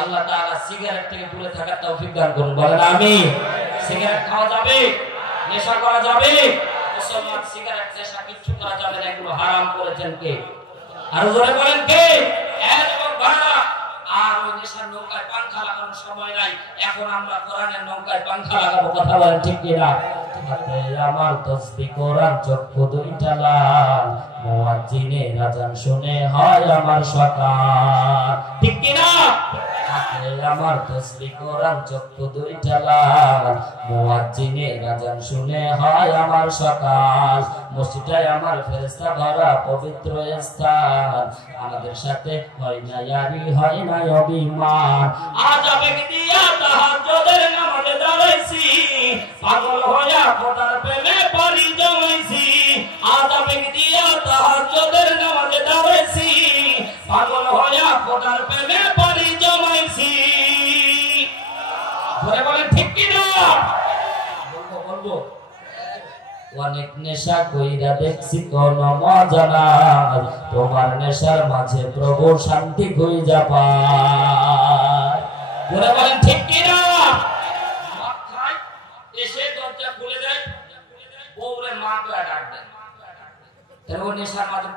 আল্লাহ তাআলা সিগারেট থেকে দূরে থাকার তৌফিক দান করুন। বলেন আমিন। সিগারেট খাওয়া যাবে, নেশা করা যাবে? মুসলমান সিগারেট নেশা কিচ্ছু করা যাবে না, এগুলো হারাম করেছেন কে? আরো জোরে বলেন কে? এরকম ভাড়া আর ওই নেশার নৌকায় পাংখা লাগানোর সময় নাই, এখন আমরা কোরআনের নৌকায় পাংখা লাগাবো। কথা বলেন ঠিক কিনা? হাতে আমার তাসবিহ কোরআন, চক্ষু দুইটা লাল, মুয়াজ্জিনের আযান শুনে হয় আমার সকাল। ঠিক কিনা? হাতে আমার তাসবিহ কোরআন, চক্ষু দুইটা লাল, মুয়াজ্জিনের আযান শুনে হয় আমার সকাল। মসজিদে আমার ফেরেশতা ভরা পবিত্র স্থান, আমাদের সাথে হয় না ইয়ারি, হয় না অভিমান। আজ আবেগ দিয়া তাহাজ্জুদের নামাজে দাঁড়াইছি, পাগল হইয়া খোদার প্রেমে পারি জমাইছি। আজ আবেগ দিয়া তাহাজ্জুদের নামাজে দাঁড়াইছি, পাগল হইয়া খোদার প্রেমে পারি জমাইছি। ধরে বলেন ঠিক কি না? বলবো অনেক নেশা কইরা দেখছি কোন মজা নাই, তোমার নেশার মাঝে প্রভু শান্তি খুঁজা পায়। ধরে বলেন ঠিক কি না? মাথায় এসে দরজা খুলে দেয়, বউরে মা কইয়া ডাক দেয়। তাহলে ওই নেশার মাঝে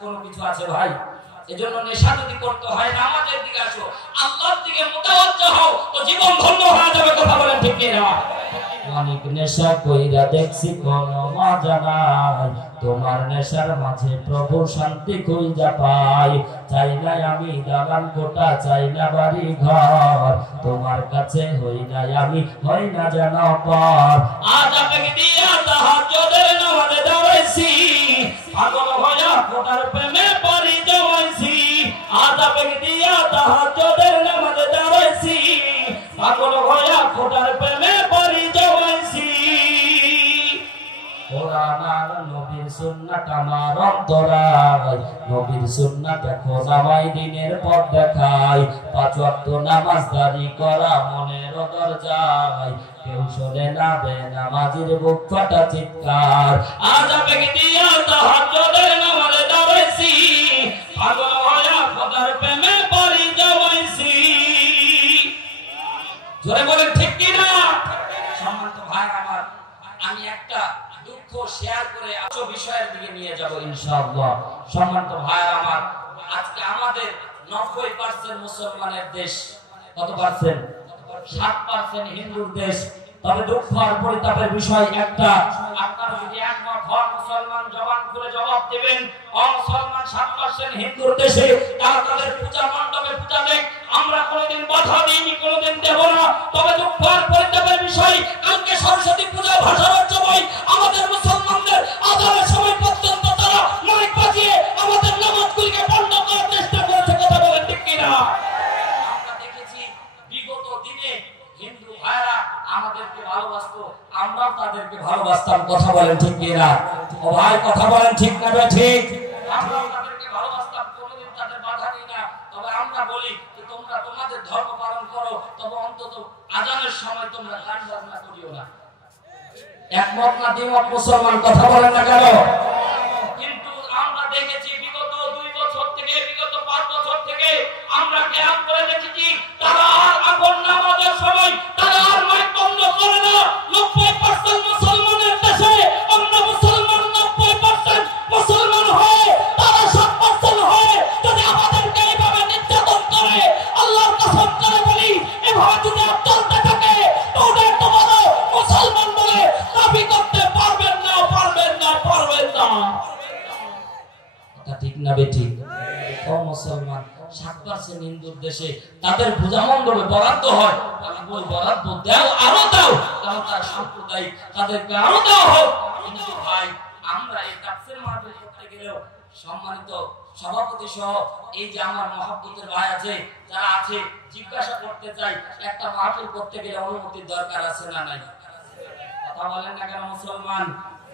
কোনো কিছু আছে ভাই? এজন্য নেশা যদি করতে হয় নামাজের দিকে আসো, আল্লাহর দিকে মুতাওয়াজ্জিহ হও, তো জীবন ধন্য হয়ে যাবে। কথা বলেন ঠিক কি না? অনেক নেশা কইরা দেখছি কোন মজা নাই, তোমার নেশার মাঝে প্রভু শান্তি খুঁজা পাই। চাই না আমি দালান কোটা, চাই না বাড়ি ঘর, তোমার কাছে হই না আমি, হই না যেন পর। আজ আবেগ দিয়া তাহাজ্জুদের নামাজে দাঁড়াইছি, পাগল হইয়া খোদার প্রেমে পারি জমাইছি। আজ আবেগ দিয়া তাহাজ্জুদের নামাজে দাঁড়াইছি, পাগল হইয়া খোদার প্রেমে পারি জমাইছি। কোরআন আর নবীর সুন্নাত আমার অন্তরায়, নবীর সুন্নাত এখন আমায় দিনের পথ দেখায়। ৫ ওয়াক্ত নামাজ দাঁড়ি করা মনের দরজায়, কেউ শোনে না বেনামাজির বুক ফাটা চিৎকার। আজ আবেগ দিয়া তাহাজ্জুদের নামাজে দাঁড়াইছি, পাগল হইয়া খোদার প্রেমে পারি জমাইছি। জোরে বলেন ঠিক কি না? সম্মানিত ভাই আমার, আমি একটা দুঃখ শেয়ার করে আজও বিষয়ের দিকে নিয়ে যাব ইনশাআল্লাহ। সম্মানিত ভাই আমার, আজকে আমাদের 90% মুসলমানের দেশ। কত পার্সেন্ট? 7% হিন্দুর দেশ। তবে দুঃখ আর পরিতাপের বিষয় একটা, আপনারা যদি একমত হন মুসলমান জবান খুলে জবাব দিবেন, অমুসলমান 7% হিন্দুর দেশে তারা তাদের পূজা মণ্ডপে পূজা দেয়, আমরা কোনোদিন বাধা দিইনি, কোনোদিন দেব না। তবে দুঃখ আর পরিতাপের বিষয়, কালকে সরস্বতী পূজা ভাসানোর সময় আমাদের মুসলমানদের আযানের সময় পর্যন্ত তারা মাইক বাজিয়ে আমাদের নামাজগুলিকে বন্ধ করার চেষ্টা করেছে। কথা বলেন ঠিক কিনা? আমরা দেখেছি বিগত দিনে হিন্দু ভাইরা আমাদেরকে ভালোবাসতো, আমরাও তাদেরকে ভালোবাসতাম। কথা বলেন ঠিক কিনা? ও ভাই কথা বলেন ঠিক না ঠিক? আমরাও তাদেরকে ভালোবাসতাম, কোনোদিন তাদের বাধা দিই না। তবে আমরা বলি যে তোমরা তোমাদের ধর্ম পালন করো, তবে অন্তত আযানের সময় তোমরা গান বাজনা করিও না। একমত না দ্বিমত মুসলমান? কথা বলেন না কেন? কিন্তু আমরা দেখেছি বিগত 2 বছর থেকে, বিগত 5 বছর থেকে আমরা খেয়াল করে দেখেছি তারা আর এখন নামাজের সময় তারা আর মাইক বন্ধ করে না। 90% মুসলমানের দেশে আমরা মুসলমান 90% মুসলমান হয়ে তারা 7% হয়ে যদি আমাদেরকে এইভাবে নির্যাতন করে, আল্লাহর কসম করে বলি, এভাবে যদি চলতে থাকে ওদের তো বলো মুসলমান বলে দাবি করতে পারবেন না, পারবেন না, পারবেন না। কথা ঠিক না বেঠিক? ও মুসলমান 7% হিন্দুর দেশে তাদের পূজা মণ্ডপে বরাদ্দ হয়, তারা বই বরাদ্দ দাও, আরো দাও, কারণ তারা সাম্প্রদায়িক, তাদেরকে আরো দাও হোক। কিন্তু ভাই আমরা এই তাফসীর মাহফিল করতে গেলেও সম্মানিত সভাপতি সহ এই যে আমার মহব্বতের ভাই আছে, যারা আছে, জিজ্ঞাসা করতে চাই, একটা মাহফিল করতে গেলে অনুমতির দরকার আছে না নাই? কথা বলেন না কেন মুসলমান?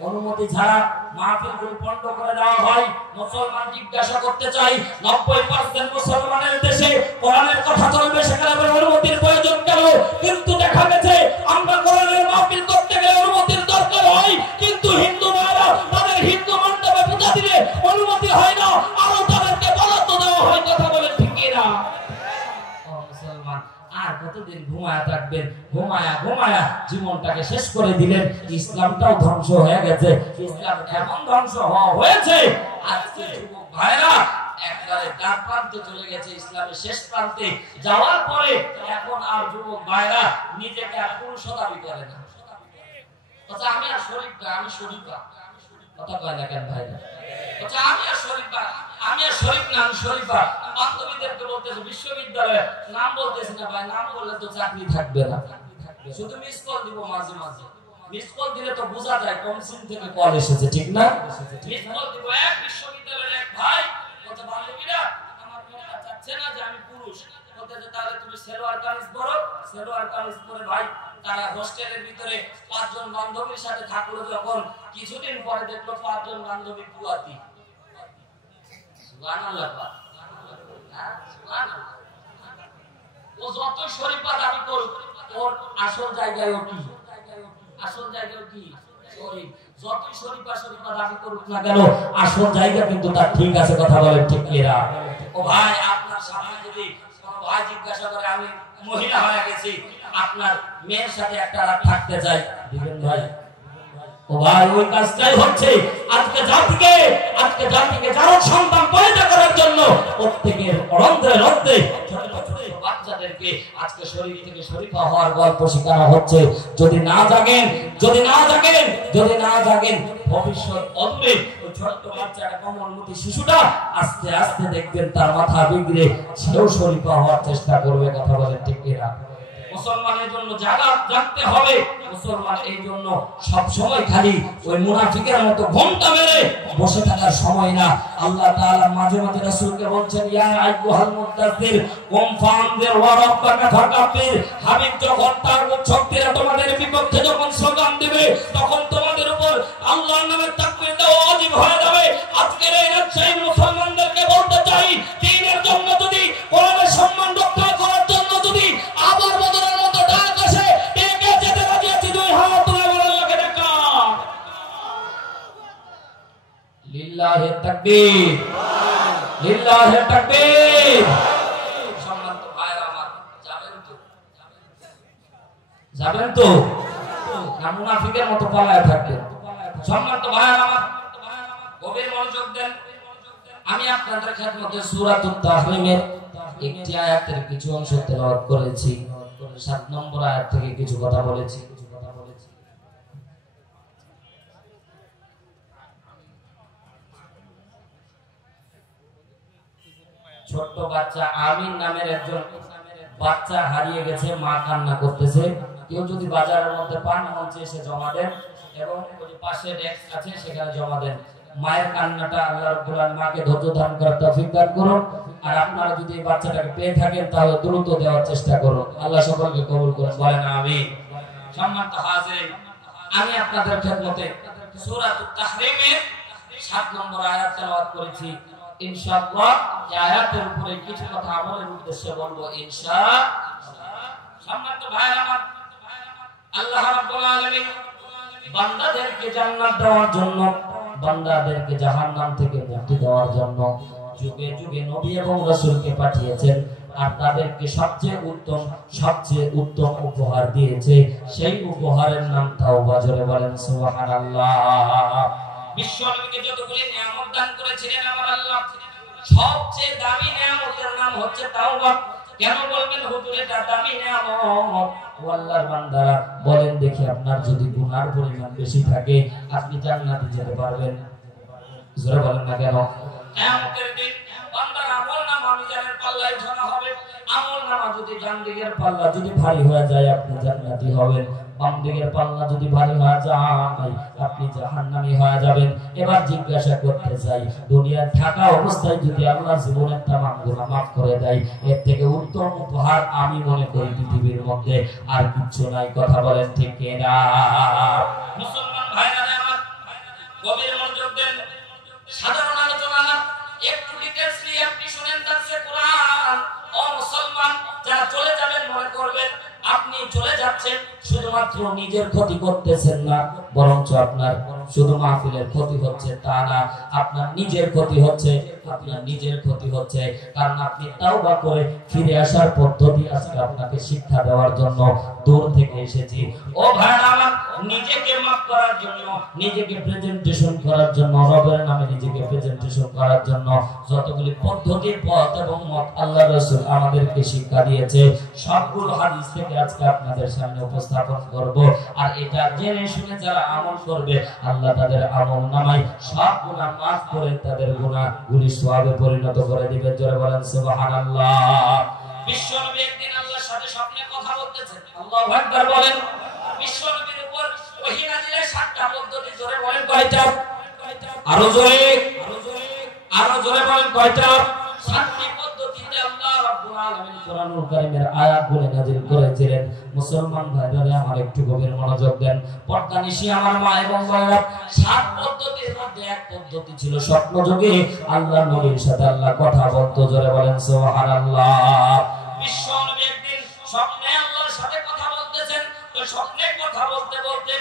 অনুমতি ছাড়া মাহফিলগুলো বন্ধ করে দেওয়া হয়। মুসলমান জিজ্ঞাসা করতে চাই, 90% মুসলমানের দেশে কোরআনের কথা চলবে, সেখানে আবার অনুমতির প্রয়োজন কেন? কিন্তু দেখা গেছে আমরা কোরআনের মাহফিল করতে গেলে অনুমতির দরকার হয়, কিন্তু হিন্দু ভাইরা তাদের হিন্দু মণ্ডপে পূজা দিলে অনুমতি হয় না, আরো তাদেরকে বরাদ্দ দেওয়া হয়। কথা বলেন ঠিক কি না? মুসলমান আর কতদিন ঘুমায়া থাকবেন, ঘুমায়া জীবনটাকে শেষ করে দিলেন। ইসলামটাও ধ্বংস হয়ে গেছে। ইসলাম এমন ধ্বংস হয়েছে আজকে যুবক ভাইরা একবারে ডান প্রান্তে চলে গেছে, ইসলামের শেষ প্রান্তে যাওয়ার পরে এখন আর যুবক ভাইরা নিজেকে আর পুরুষ দাবি করে না। আচ্ছা আমি আর শরীফ না, আমি শরীফা, কথা কয় না কেন ভাইরা? আচ্ছা আমি আর শরীফ না, আমি শরীফা। বান্ধবীদেরকে বলতেছে বিশ্ববিদ্যালয়ে নাম বলতেছে না ভাই, নাম বললে তো চাকরি থাকবে না, শুধু মিস কল দিব মাঝে মাঝে। মিস কল দিলে তো বোঝা যায় কোন সিম থেকে কল এসেছে, ঠিক না? মিস কল দিব এক বিশ্ববিদ্যালয়ের এক ভাই, বলতে বান্ধবীরা আমার মেয়েটা চাচ্ছে না যে আমি পুরুষ, বলতেছে তাহলে তুমি সেলোয়ার কামিজ পরো। সেলোয়ার কামিজ পরে ভাই তারা হোস্টেলের ভিতরে 5 জন বান্ধবীর সাথে থাকলো। যখন কিছুদিন পরে দেখলো 5 জন বান্ধবী পুয়াতি। সুবহানাল্লাহ, সুবহানাল্লাহ। ও যত শরীফা দাবি করুক, ওর আসল জায়গায় কি? আসল জায়গায় কি? শরীফ। যতই শরীফা দাবি করুক না কেন, আসল জায়গা কিন্তু তার ঠিক আছে। কথা বলেন ঠিক কিনা? ও ভাই আপনার সামনে যদি কোনো ভাই জিজ্ঞাসা করে আমি মহিলা হয়ে গেছি, আপনার মেয়ের সাথে একটা রাত থাকতে চাই, দিবেন ভাই? ও ভাই ওই কাজটাই হচ্ছে আজকে জাতিকে জারক সন্তান পয়দা করার জন্য প্রত্যেকের রন্ধ্রে ছোট ছোট বাচ্চাদেরকে আজকে শরীর থেকে শরীফা হওয়ার গল্প শেখানো হচ্ছে। যদি না জাগেন ভবিষ্যৎ অদূরে ওই ছোট্ট বাচ্চাটা, কমলমতি শিশুটা আস্তে আস্তে দেখবেন তার মাথা বিগড়ে সেও শরীফা হওয়ার চেষ্টা করবে। কথা বলেন ঠিক কিনা? মুসলমানের জন্য জাগতে হবে। মুসলমান এই জন্য সব সময় খালি ওই মুনাফিকের মতো ঘুমটা মেরে বসে থাকার সময় না। আল্লাহ তাআলা মাঝে মাঝে রাসূলকে বলছেন, ইয়া আইয়ুহাল মুদাদ্দির কুম ফানজির ওয়া রাব্বাকা ফাকাব্বির। হাবিব যখন তার শক্তিরা তোমাদের বিপক্ষে যখন স্লোগান দিবে, তখন তোমাদের উপর আল্লাহর নামে তাকবীর দেওয়া ওয়াজিব হয়ে যাবে। আজকের এই রাজশাহী মুসলমানদেরকে বলতে চাই, দ্বীনের জন্য যদি, কোরআনের সম্মান রক্ষা করার জন্য যদি আবার বদরের মতো ডাক আসে, কে যেতে রাজি আছে? দুই হাত তুলে বলেন আল্লাহকে ডাকা। লিল্লাহি তাকবীর, লিল্লাহি তাকবীর। সম্মানিত ভাইরা আমার, যাবেন তো না মুনাফিকের মতো পালায় থাকবেন? সম্মানিত ভাইরা আমার, গভীর মনোযোগ দেন। আমি আপনাদের খেদমতে সূরাতুত তাহরিমের একটি আয়াতের কিছু অংশ তেলাওয়াত করেছি। 7 নম্বর আয়াত থেকে কিছু কথা বলেছি। ছোট্ট বাচ্চা আমিন নামের একজন বাচ্চা হারিয়ে গেছে, মা কান্না করতেছে। কেউ যদি বাজারের মধ্যে পান, মঞ্চে এসে জমা দেন এবং ওই যে পাশে ডেস্ক আছে সেখানে জমা দেন। মায়ের কান্নাটা আল্লাহ রাব্বুল আলামিন মাকে ধৈর্য ধারণ করার তৌফিক দান করুন। আর আপনারা যদি এই বাচ্চাটাকে পেয়ে থাকেন তাহলে দ্রুত দেওয়ার চেষ্টা করুন। আল্লাহ সকলকে কবুল করুন, বলেন আমিন। সম্মানিত হাজিরিন, আমি আপনাদের খেদমতে সূরাতুত তাহরিমের 7 নম্বর আয়াত তেলাওয়াত করেছি। ইনশাআল্লাহ এই আয়াতের উপরে কিছু কথা আমলের উদ্দেশ্যে বলবো ইনশাআল্লাহ। সম্মানিত ভাইরা আমার, আল্লাহ রাব্বুল আলামিন বান্দাদেরকে জান্নাত দেওয়ার জন্য, বান্দাদেরকে জাহান্নাম থেকে মুক্তি দেওয়ার জন্য যুগে যুগে নবী এবং রাসূলকে পাঠিয়েছেন। আর তাদেরকে সবচেয়ে উত্তম উপহার দিয়েছে। সেই উপহারের নাম তাওবা। জোরে বলেন সুবহানাল্লাহ। বিশ্বনবীকে যতগুলি নিয়ামত দান করেছিলেন আমার আল্লাহ, সবচেয়ে দামি নিয়ামতের নাম হচ্ছে তাওবা। কেন বলবেন হুজুর এটা দামি নিয়ামত? ও আল্লাহর বান্দারা, বলেন দেখি আপনার যদি গুনার পরিমাণ বেশি থাকে আপনি জান্নাতে যেতে পারবেন? জোরে বলেন না কেন? কিয়ামতের দিন বান্দার আমলনামা মিজানের পাল্লায় ধরা হবে। আমলনামা যদি ডান দিকের পাল্লা যদি ভারী হয়ে যায় আপনি জান্নাতি হবেন, বাম দিকের পাল্লা যদি ভারী হয়ে যায় আপনি জাহান্নামী হয়ে যাবেন। এবার জিজ্ঞাসা করতে চাই, দুনিয়ার থাকা অবস্থায় যদি আল্লাহ জীবনের তামাম গুনাহ মাফ করে দেয়, এর থেকে উত্তম উপহার আমি মনে করি পৃথিবীর মধ্যে আর কিছু নাই। কথা বলেন ঠিক কিনা? মুসলমান ভাইরা আমার, গভীর মনোযোগ দেন। সাধারণ আলোচনা না, একটু ডিটেইলসলি আপনি শুনেন দার্সে কোরআন। ও মুসলমান, যারা চলে যাবেন মনে করবেন আপনি আপনি চলে যাচ্ছেন, শুধুমাত্র নিজের ক্ষতি করতেছেন না, বরঞ্চ আপনার শুধু মাহফিলের ক্ষতি হচ্ছে তা না, আপনার নিজের ক্ষতি হচ্ছে, আপনার নিজের ক্ষতি হচ্ছে। কারণ আপনি তাওবা করে ফিরে আসার পদ্ধতি আজকে আপনাকে শিক্ষা দেওয়ার জন্য দূর থেকে এসেছি। ও ভাইরা আমার, নিজেকে মাফ করার জন্য, নিজেকে প্রেজেন্টেশন করার জন্য, রবের নামে নিজেকে প্রেজেন্টেশন করার জন্য যতগুলি পদ্ধতি, পথ এবং মত আল্লাহ রাসূল আমাদেরকে শিক্ষা দিয়েছে, সবগুলো হাদিস থেকে আজকে আপনাদের সামনে উপস্থাপন করব। আর এটা জেনে শুনে যারা আমল করবে, আল্লাহ তাদের আমল নামায় সব গুনাহ মাফ করে তাদের গুনাহগুলি সওয়াবে পরিণত করে দিবেন। জোরে বলেন সুবহানাল্লাহ। বিশ্বনবী একদিন আল্লাহর সাথে স্বপ্নে কথা বলতেছেন। আল্লাহু আকবার বলেন। বিশ্বনবীর উপর ওহী নাযিলের 7টা পদ্ধতি। জোরে বলেন কয়টা? আরো জোরে, আরো জোরে বলেন কয়টা? 7টি পদ্ধতিতে আল্লাহ রাব্বুল আলামিন কোরআনুল কারীমের আয়াতগুলো নাযিল করেছিলেন। মুসলমান ভাইরা আমার একটু গভীর মনোযোগ দেন। পর্দানিশী আমার মা এবং বোনেরা, 7 পদ্ধতির মধ্যে এক পদ্ধতি ছিল স্বপ্নযোগে আল্লাহর নবীর সাথে আল্লাহ কথা বলতো। জোরে বলেন সুবহানাল্লাহ। বিশ্বনবী একদিন স্বপ্নে আল্লাহর সাথে কথা বলতেছেন। তো স্বপ্নে কথা বলতে বলতে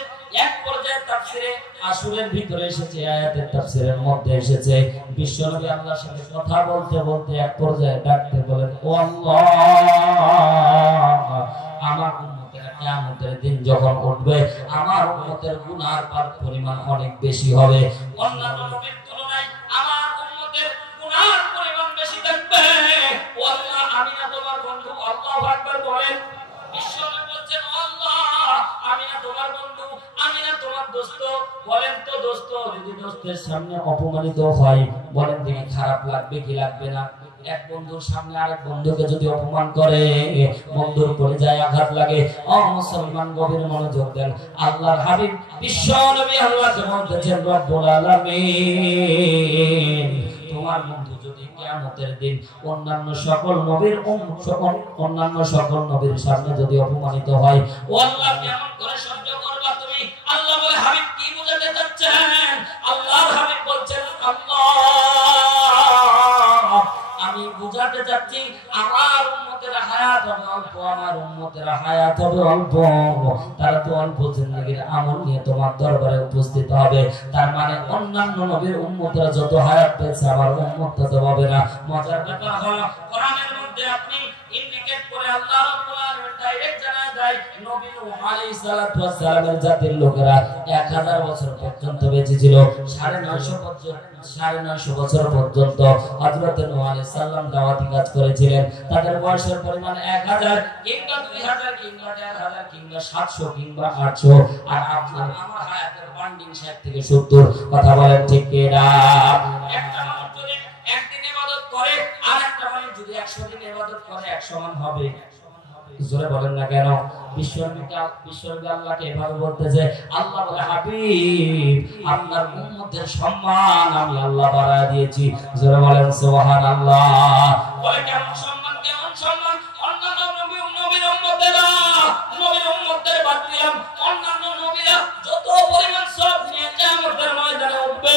এক পর্যায়ে তাফসিরে আশুরের ভিতরে এসেছে, আয়াতের তাফসিরের মধ্যে এসেছে, বিশ্বনবী আল্লাহর সাথে কথা বলতে বলতে এক পর্যায়ে ডাকতে বলেন, ও আল্লাহ, আমার উম্মতেরা কিয়ামতের দিন যখন উঠবে, আমার উম্মতের গুনাহর পরিমাণ অনেক বেশি হবে, অন্যান্য নবীর তুলনায় আমার উম্মতের গুনাহর পরিমাণ বেশি থাকবে। ও আল্লাহ, আমি না তোমার বন্ধু? আল্লাহু আকবার বলেন। বিশ্বনবী বলছেন, ও আল্লাহ, আমি না তোমার বন্ধু, আমি না তোমার দোস্ত। বলেন তো দোস্ত যদি দোস্তের সামনে অপমানিত হয়, বলেন দেখি খারাপ লাগবে কি লাগবে না? এক বন্ধুর সামনে আরেক বন্ধুকে যদি অপমান করে, বন্ধুর উপরে যায় আঘাত লাগে। ও মুসলমান, গভীর মনোযোগ দেন। আল্লাহর হাবিব বিশ্বনবী আল্লাহকে বলতেছেন, রব্বুল আলামিন, তোমার বন্ধু যদি কিয়ামতের দিন অন্যান্য সকল নবীর সামনে যদি অপমানিত হয়, ও আল্লাহ, কেমন করে সহ্য করবা তুমি? আল্লাহ বলে, হাবিব কি বোঝাতে চাচ্ছেন? আল্লাহর হাবিব বলছেন, আল্লাহ, আমি বুঝাতে চাচ্ছি আমার উম্মতের হায়াত হবে অল্প, আমার উম্মতের হায়াত হবে অল্প, তারা তো অল্প জিন্দেগীর আমল নিয়ে তোমার দরবারে উপস্থিত হবে। তার মানে অন্যান্য নবীর উম্মতরা যত হায়াত পেয়েছে, আমার উম্মত তত পাবে না। মজার ব্যাপার হলো, কোরআনের মধ্যে আপনি ইন্ডিকেট করে আল্লাহ রাব্বুল আলামিন ডাইরেক্ট জানা যায়, নবী নূহ আলাইহিস সালাতু ওয়াস সালামের জাতির লোকেরা 1000 বছর পর্যন্ত বেঁচে ছিল। 950 বছর পর্যন্ত হযরত নূহ আলাইহিস সালাম দাওয়াতি কাজ করেছিলেন। তাদের বয়সের পরিমাণ 1000 কিংবা 2000 কিংবা 1000 কিংবা 700 কিংবা 800। আর আপনার আমার হায়াতের বান্ডিং 60 থেকে 70। কথা বলেন ঠিক কি না? একটা মানুষ যদি একদিন ইবাদত করে, আর একটা মানুষ যদি 100 দিন ইবাদত করে, এক সমান হবে? জোরে বলেন না কেন? বিশ্বনবী আল্লাহকে এভাবে বলতেছে। আল্লাহ বলে, হাবিব, আপনার উম্মতের সম্মান আমি আল্লাহ বাড়ায় দিয়েছি। জোরে বলেন সুবহানাল্লাহ। বলে, কেমন সম্মান? কেমন সম্মান? অন্যান্য নবীর উম্মতের বাদ দিলাম, অন্যান্য নবীরা যত পরিমাণ সওয়াব নিয়ে কিয়ামতের ময়দানে উঠবে,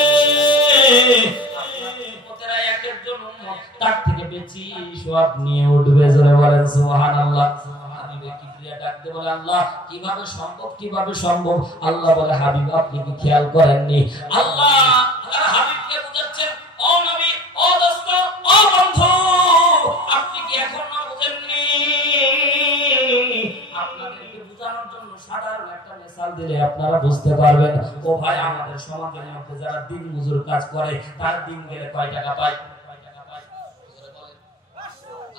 উম্মতেরা এক একজন উম্মত তার থেকে বেশি সওয়াব নিয়ে উঠবে। জোরে বলেন সুবহানাল্লাহ। ডাকতে বলে, আল্লাহ, কিভাবে সম্ভব, কিভাবে সম্ভব? আল্লাহ বলে, হাবিব, আপনি কি খেয়াল করেননি? আল্লাহ তার হাবিবকে বুঝাচ্ছেন, ও নবী, ও দোস্ত, ও বন্ধু, আপনি কি এখনো বুঝেননি? আপনাদেরকে বোঝানোর জন্য সাধারণ একটা মিসাল দিলে আপনারা বুঝতে পারবেন। ও ভাই, আমাদের সমাজের মধ্যে যারা দিন মজুর কাজ করে, তার দিন গেলে কয় টাকা পায়?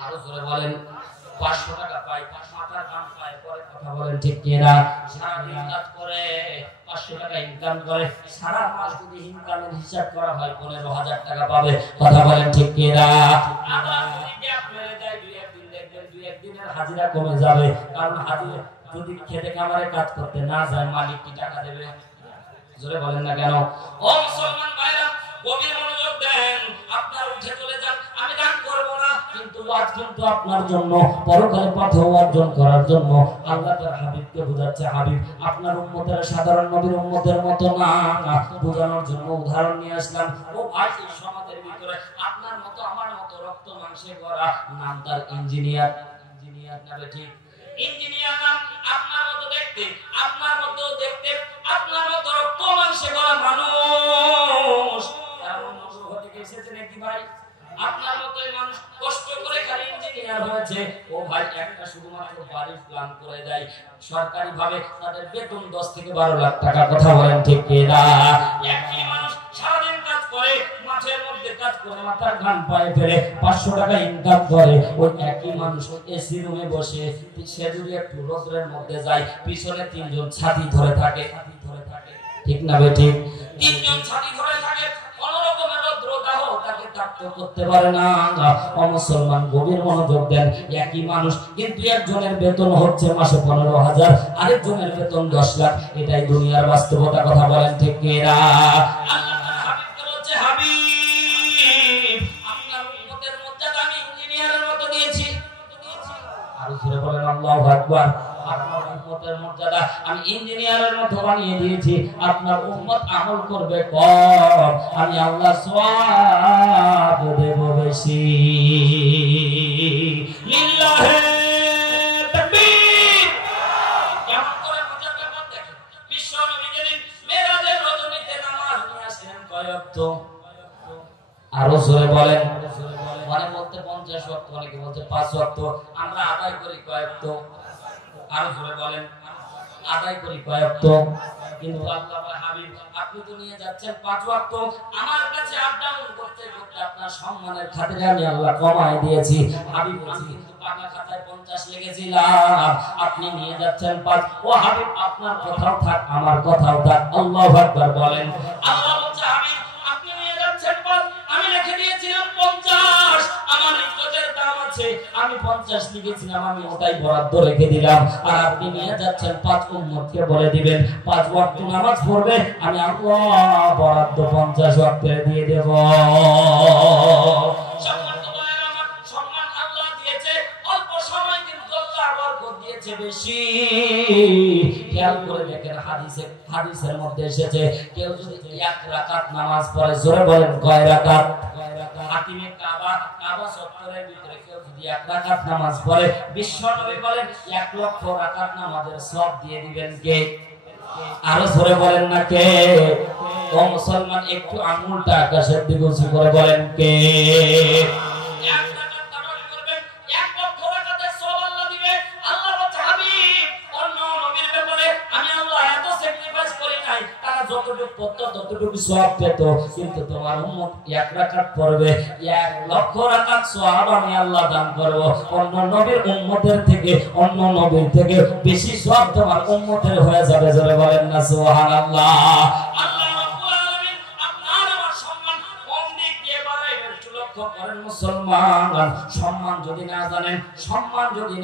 আরো জোরে বলেন। 500 টাকা পায়। মাথার কাম পায়, পরে কথা বলেন ঠিক কি না? সারা দিন কাজ করে 500 টাকা ইনকাম করে, সারা মাস যদি ইনকামের হিসাব করা হয় 15,000 টাকা পাবে। কথা বলেন ঠিক কি না? আবার যদি গ্যাপ মেরে যায়, 2-1 দিন দেখবেন 2-1 দিনের হাজিরা কমে যাবে। কারণ হাজিরা যদি খেতে খামারে কাজ করতে না যায়, মালিক কি টাকা দেবে? জোরে বলেন না কেন? ও মুসলমান ভাইরা, গভীর মনোযোগ দেন। আপনারা উঠে চলে যান, আমি গান করব না, কিন্তু ওয়াজ কিন্তু আপনার জন্য, পরকালে পাথর অর্জন করার জন্য। আল্লাহ তার হাবিবকে বুঝাচ্ছে, হাবিব, আপনার উম্মতেরা সাধারণ নবীর উম্মতের মতো না, বোঝানোর জন্য উদাহরণ নিয়ে আসলাম। ও ভাই, এই সমাজের ভিতরে আপনার মতো আমার মতো রক্ত মাংসে গড়া, নাম তার ইঞ্জিনিয়ার। ইঞ্জিনিয়ার নামে ঠিক ইঞ্জিনিয়ার নাম দেখতে, আপনার মতো দেখতে, আপনার মতো রক্ত মাংসে গড়া মানুষ এমন নগর থেকে এসেছে নাকি ভাই? আপনার মতোই মানুষ কষ্ট করে খালি ইঞ্জিনিয়ার হয়েছে। ও ভাই একটা শুধুমাত্র বাড়ির প্ল্যান করে দেয় সরকারি ভাবে, তাদের বেতন 10 থেকে 12 লাখ টাকা। কথা বলেন ঠিক কিনা? একই মানুষ সারাদিন কাজ করে, মাঠের মধ্যে কাজ করে মাথার ঘাম পায়ে ফেলে 500 টাকা ইনকাম করে। ওই একই মানুষ এসি রুমে বসে সে যদি একটু রোদ্রের মধ্যে যায়, পিছনে 3 জন ছাতি ধরে থাকে। ঠিক না বেঠিক? 3 জন ছাতি ধরে থাকে, কোন রকমের রৌদ্রদাহ তাকে তাপ্ত করতে পারে না। মুসলমান গভীর মনোযোগ দেন। একই মানুষ কিন্তু একজনের বেতন হচ্ছে মাসে 15,000, আরেকজনের বেতন 10 লাখ। এটাই দুনিয়ার বাস্তবতা। কথা বলেন ঠিক কিনা? আল্লাহ হাবিবকে বলছে, হাবিব আপনার উম্মতের মর্যাদা আমি ইঞ্জিনিয়ারের মতো দিয়েছি। আর জোরে বলেন আল্লাহু আকবার। আপনার উম্মতের মর্যাদা আমি ইঞ্জিনিয়ারের মতো বানিয়ে দিয়েছি। আপনার উম্মত আমল করবে কম, আমি আল্লাহ সওয়াব দেব বেশি। লিল্লাহি তাকবীর। কেমন করে বুঝার ব্যাপার দেখেন। বিশ্বনবী যেদিন মেরাজের রজনীতে নামাজ নিয়ে আসলেন কয় ওয়াক্ত? আরো জোরে বলেন। মানে বলতে 50 ওয়াক্ত, অনেকে বলতে 5 ওয়াক্ত। আমরা আদায় করি কয় ওয়াক্ত? আরো জোরে বলেন। আদায় করি কয় ওয়াক্ত? কিন্তু আল্লাহ বলে, হাবিব আপনি তো নিয়ে যাচ্ছেন 5 ওয়াক্ত, আমার কাছে আপ ডাউন করতে করতে আপনার সম্মানের খাতিরে আমি আল্লাহ কমায় দিয়েছি। হাবিব আমি কিন্তু পাকা খাতায় 50 লিখেছিলাম, আপনি নিয়ে যাচ্ছেন 5। ও হাবিব আপনার কথাও থাক, আমার কথাও থাক। আল্লাহু আকবার বলেন। আল্লাহ বলছে, হাবিব আপনি নিয়ে যাচ্ছেন 5, আমি লিখে দিয়েছিলাম 50। আমার ইজ্জতের দাম আছে, আমি 50 লিখেছিলাম, আমি ওটাই বরাদ্দ রেখে দিলাম। আর আপনি নিয়ে যাচ্ছেন 5, উম্মতকে বলে দিবেন 5 ওয়াক্ত নামাজ পড়বে, আমি আল্লাহ বরাদ্দ 50 ওয়াক্তে দিয়ে দেব। সম্মান তো ভাইরা আমার, সম্মান আল্লাহ দিয়েছে অল্প সময়, কিন্তু আল্লাহ বরকত দিয়েছে বেশি। খেয়াল করে দেখেন, হাদিসের মধ্যে এসেছে কেউ যদি 1 রাকাত নামাজ পড়ে, জোরে বলেন কয় রাকাত? হাতিমে কাবা চত্বরের ভিতরে কেউ যদি 1 রাকাত নামাজ পড়ে, বিশ্বনবী বলেন 1 লক্ষ রাকাত নামাজের সওয়াব দিয়ে দিবেন কে? আরো জোরে বলেন না কে? ও মুসলমান একটু আঙ্গুলটা আকাশের দিকে উঁচু করে বলেন কে? 1 রাকাত নামাজ পড়বেন, 1 লক্ষ রাকাতের সওয়াব আল্লাহ দিবে। আল্লাহ বলছে, হাবিব অন্য নবীর ব্যাপারে আমি আল্লাহ এত স্যাক্রিফাইস করি নাই, তারা যতটুকু পড়তো ততটুকু সওয়াব পেত। কিন্তু তোমার উম্মত 1 রাকাত পড়বে, 1 লক্ষ রাকাত সওয়াব আমি আল্লাহ দান করব। অন্য নবীর উম্মতের থেকে, অন্য নবীর থেকে বেশি সওয়াব তোমার উম্মতের হয়ে যাবে। জোরে বলেন না সুবহানাল্লাহ। আল্লাহ রাব্বুল আলামিন আপনার আমার সম্মান কোন দিক দিয়ে বাড়াইবেন একটু লক্ষ্য করেন মুসলমান। সম্মান যদি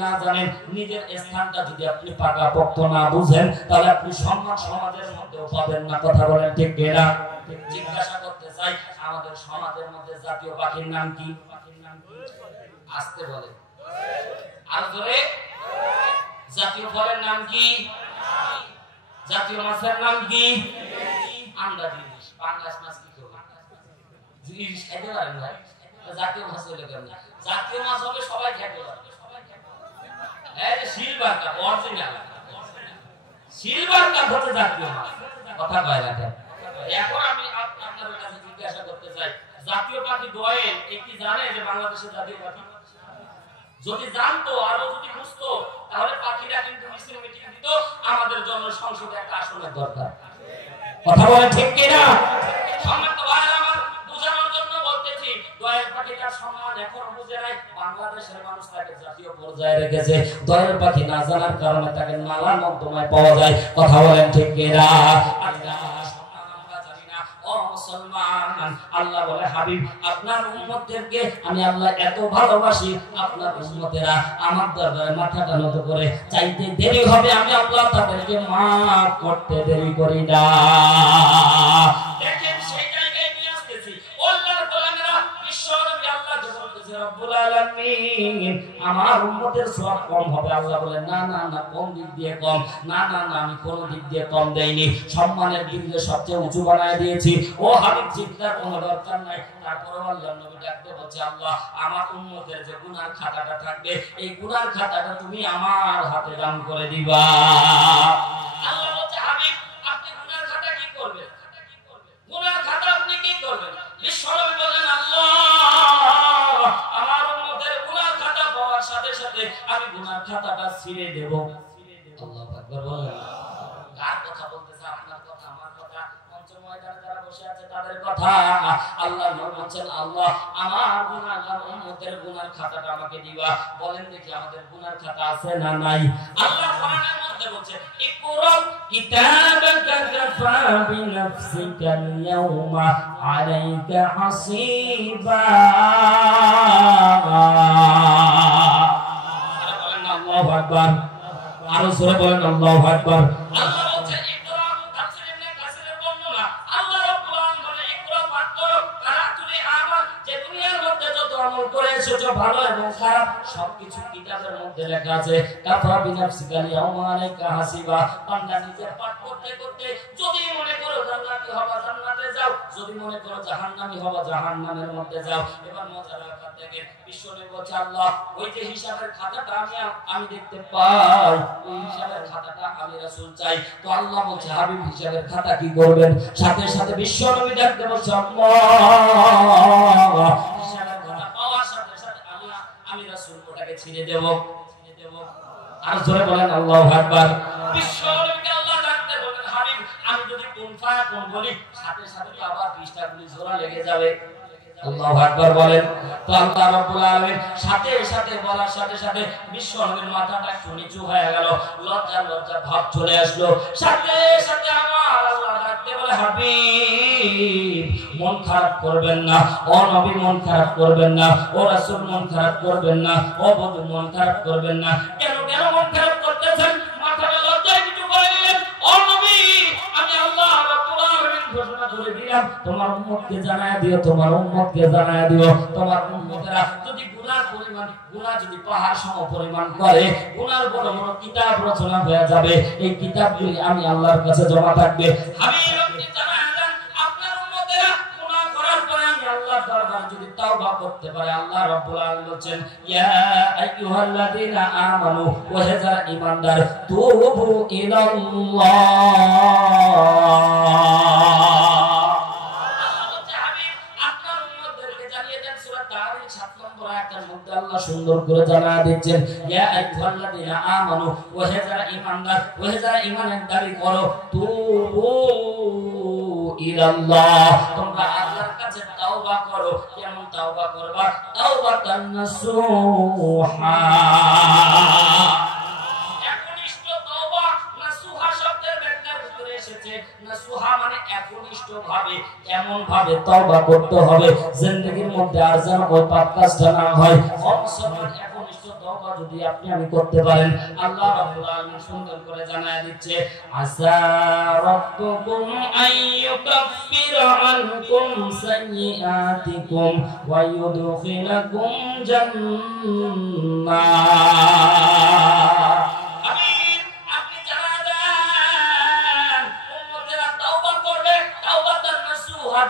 না জানেন, নিজের স্থানটা যদি আপনি পাকাপোক্ত না বুঝেন, তাহলে আপনি সম্মান সমাজের মধ্যেও পাবেন না। কথা বলেন ঠিক কিনা? জিজ্ঞাসা করতে চাই, আমাদের সমাজের মধ্যে জাতীয় পাখির নাম কি? আসতে বলে আর ধরে। জাতীয় ফলের নাম কি? জাতীয় মাছের নাম কি? আন্ডা ইলিশ। বাংলাদেশ মাছ কি করবে? ইলিশ খেতে পারেন ভাই? জাতীয় মাছ হলে কেন? জাতীয় মাছ হবে সবাই খেতে পারে। এই যে silver cup original, silver cup হচ্ছে জাতীয় মাছ। কথা কয় না কেন? এখন আমি আপনাদের কাছে জিজ্ঞাসা করতে চাই, জাতীয় পাখি দোয়েল কি জানে যে বাংলাদেশের জাতীয় পাখি? যদি জানতো, আরো যদি বুঝতো, তাহলে পাখিরা কিন্তু মিছিল মিটিং দিত, আমাদের জন্য সংসদে একটা আসনের দরকার। কথা বলে ঠিক কিনা? সম্মানিত ভাইরা আমার, বোঝানোর জন্য বলতেছি, দোয়েল পাখিটার সম্মান এখন বুঝে নাই। বাংলাদেশের মানুষ তাকে জাতীয় পর্যায়ে রেখেছে। দোয়েল পাখি না জানার কারণে তাকে নালার মধ্যমায় পাওয়া যায়। কথা বলেন ঠিক কিনা? আল্লাহ বলে, হাবিব আপনার উম্মতদেরকে আমি আল্লাহ এত ভালোবাসি, আপনার উম্মতেরা আমার দরবারে মাথাটা নত করে চাইতে দেরি হবে, আমি আল্লাহ তাদেরকে মাফ করতে দেরি করি না। দেখেন সেই জায়গায় নিয়ে আসতেছি। আল্লাহর গোলামেরা, বিশ্বনবী আল্লাহ যে বলতেছে, রব্বুল আলামিন আমার উম্মতের সওয়াব কম হবে আল্লাহ বলেন না না না কোন দিক দিয়ে কম না না না আমি কোন দিক দিয়ে কম দেইনি সম্মানের দিক দিয়ে সবচেয়ে উঁচু বানায় দিয়েছি ও হাবিব চিন্তার কোনো দরকার নাই তারপরে আল্লাহ নবী ডাকতে বলছে আল্লাহ আমার উম্মতের যে গুনার খাতাটা থাকবে এই গুনার খাতাটা তুমি আমার হাতে দান করে দিবা আল্লাহ বলছে হাবিব আপনি গুনার খাতা কি করবেন গুনার খাতা আপনি কি করবেন বিশ্বনবী বলেন আল্লাহ আমার উম্মতের গুনার খাতা পাওয়ার সাথে সাথে আমি গুনার খাতাটা ছিঁড়ে দেব আল্লাহু আকবার বলেন কার কথা বলতেছে আপনার কথা আমার কথা পঞ্চম ময়দানে যারা বসে আছে তাদের কথা আল্লাহ নবী বলেন আল্লাহ আমার গুনাহগার উম্মতের গুনার খাতাটা আমাকে দিবা বলেন দেখি আমাদের গুনার খাতা আছে না নাই আল্লাহ কোরআনের মধ্যে বলছে ইকরা কিতাবাকা কাফা বিনাফসিকাল ইয়াওমা আলাইকা হাসিবা বলেন আল্লাহু আকবার আরো জোরে বলেন আল্লাহু আকবার আল্লাহ বলছে ইকরা তাফসীর ইবনে কাসিরের বর্ণনা আল্লাহ রাব্বুল আলামিন বলে ইকরা পাঠ করো তারা তুমি আমার যে দুনিয়ার মধ্যে যত আমল করে এসেছো ভালো এবং খারাপ সবকিছু কিতাবের মধ্যে লেখা আছে কাফা বিনাফসিকা ইয়াউমা আলাইকা হাসিবা বান্দা নিজে পাঠ করতে করতে যদি মনে করো জান্নাতি হবা জান্নাতে যাও যদি মনে করো জাহান্নামী হবা জাহান্নামের মধ্যে যাও এবার মজার ব্যাপার দেখেন বিশ্বনবী বলছে আল্লাহ ওই যে হিসাবের খাতাটা আমি দেখতে পাই ওই হিসাবের খাতাটা আমি রাসূল চাই তো আল্লাহ বলছে হাবিব হিসাবের খাতা কি করবেন সাথে সাথে বিশ্বনবী ডাকতে বলছে আল্লাহ হিসাবের খাতা পাওয়ার সাথে সাথে আমি রাসূল ওটাকে ছিঁড়ে দেব আর জোরে বলেন আল্লাহু আকবার বিশ্বনবীকে আল্লাহ ডাকতে বলেন হাবিব আমি যদি কোন ফায়াকুন বলি সাথে সাথে তো আবার 20টা গুলি জোড়া লেগে যাবে আল্লাহু আকবার বলেন তো আল্লাহ রাব্বুল আলামিন সাথে সাথে বলার সাথে সাথে বিশ্বনবীর মাথাটা একটু নিচু হয়ে গেল লজ্জা লজ্জা ভাব চলে আসলো সাথে সাথে আমার আল্লাহ ডাকতে বলে হাবিব মন খারাপ করবেন না ও নবী মন খারাপ করবেন না ও রাসূল মন খারাপ করবেন না ও বন্ধু মন খারাপ করবেন না কেন কেন মন খারাপ করতেছেন মাথাটা লজ্জায় নিচু করে নিলেন ও নবী আমি আল্লাহ রাব্বুল আলামিন ঘোষণা করে দিলাম তোমার উম্মতকে জানায় দিও তোমার উম্মতকে জানায় দিও তোমার উম্মতেরা যদি গুনাহ পরিমাণ গুনাহ যদি পাহাড় সম পরিমাণ করে গুনার বড় বড় কিতাব রচনা হয়ে যাবে এই কিতাবগুলি আমি আল্লাহর কাছে জমা থাকবে হাবিব আপনি জানায় দেন আপনার উম্মতেরা গুনাহ করার পরে আমি আল্লাহর দরবারে যদি তাওবা করতে পারে আল্লাহ রাব্বুল আলামিন বলেন ইয়া আইয়ুহাল্লাযীনা আমানু ওয়া হে যারা ঈমানদার তুবু ইলাল্লাহ আল্লাহ সুন্দর করে জানা দিচ্ছেন ইয়া আইয়ুহাল্লাযীনা আমানু ওয়া হে যারা ঈমানদার ওয়া হে যারা ঈমানের দাবি করো তুবু ইলাল্লাহ তোমরা আল্লাহর কাছে তাওবা করো কেমন তাওবা করবা তাওবাতান নাসুহা একনিষ্ঠ তাওবা নাসুহা শব্দের ব্যাখ্যার ভিতরে এসেছে নাসুহা মানে একনিষ্ঠ ভাবে এমন ভাবে তওবা করতে হবে জিন্দেগীর মধ্যে আর যেন ওই পাপ কাজটা না হয় অবশ্যই একনিষ্ঠ তওবা যদি আপনি আমি করতে পারেন আল্লাহ রাব্বুল আলামিন সুন্দর করে জানায় দিচ্ছে আসা রাব্বুকুম আইয়ুকাফিরা আনকুম সাইয়্যাতিকুম ওয়া ইউদখিলাকুম জান্নাত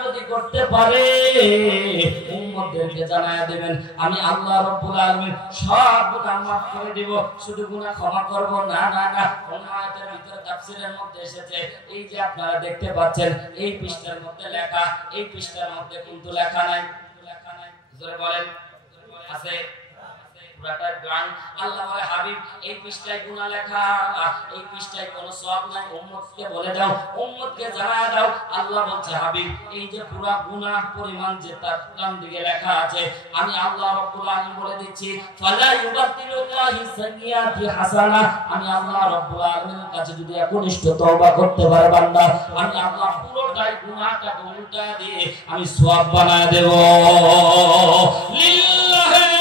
যদি করতে পারে উম্মতদেরকে জানায়া দিবেন আমি আল্লাহ রাব্বুল আলামিন সব গুনাহ মাফ করে দেব শুধু গুনাহ ক্ষমা করব না না না কোন আয়াতের ভিতরে তাফসীরের মধ্যে এসেছে এই যে আপনারা দেখতে পাচ্ছেন এই পৃষ্ঠার মধ্যে লেখা এই পৃষ্ঠার মধ্যে কিন্তু লেখা নাই জোরে বলেন আছে পুরাটা গান আল্লাহ বলে হাবিব এই পৃষ্ঠায় গুনাহ লেখা এই পৃষ্ঠায় কোনো সওয়াব নাই উম্মতকে বলে দাও উম্মতকে জানায়া দাও আল্লাহ বলছে হাবিব এই যে পুরা গুনাহ পরিমাণ যে তার ডান দিকে লেখা আছে আমি আল্লাহ রাব্বুল আলামিন বলে দিচ্ছি ফালা ইউবাতিলুল্লাহি সাইয়্যাতি হাসানা আমি আল্লাহ রাব্বুল আলামিনের কাছে যদি একনিষ্ঠ তওবা করতে পারে বান্দা আমি আল্লাহ পুরোটাই গুনাহটাকে উল্টা দিয়ে আমি সওয়াব বানায় দেব লিল্লাহি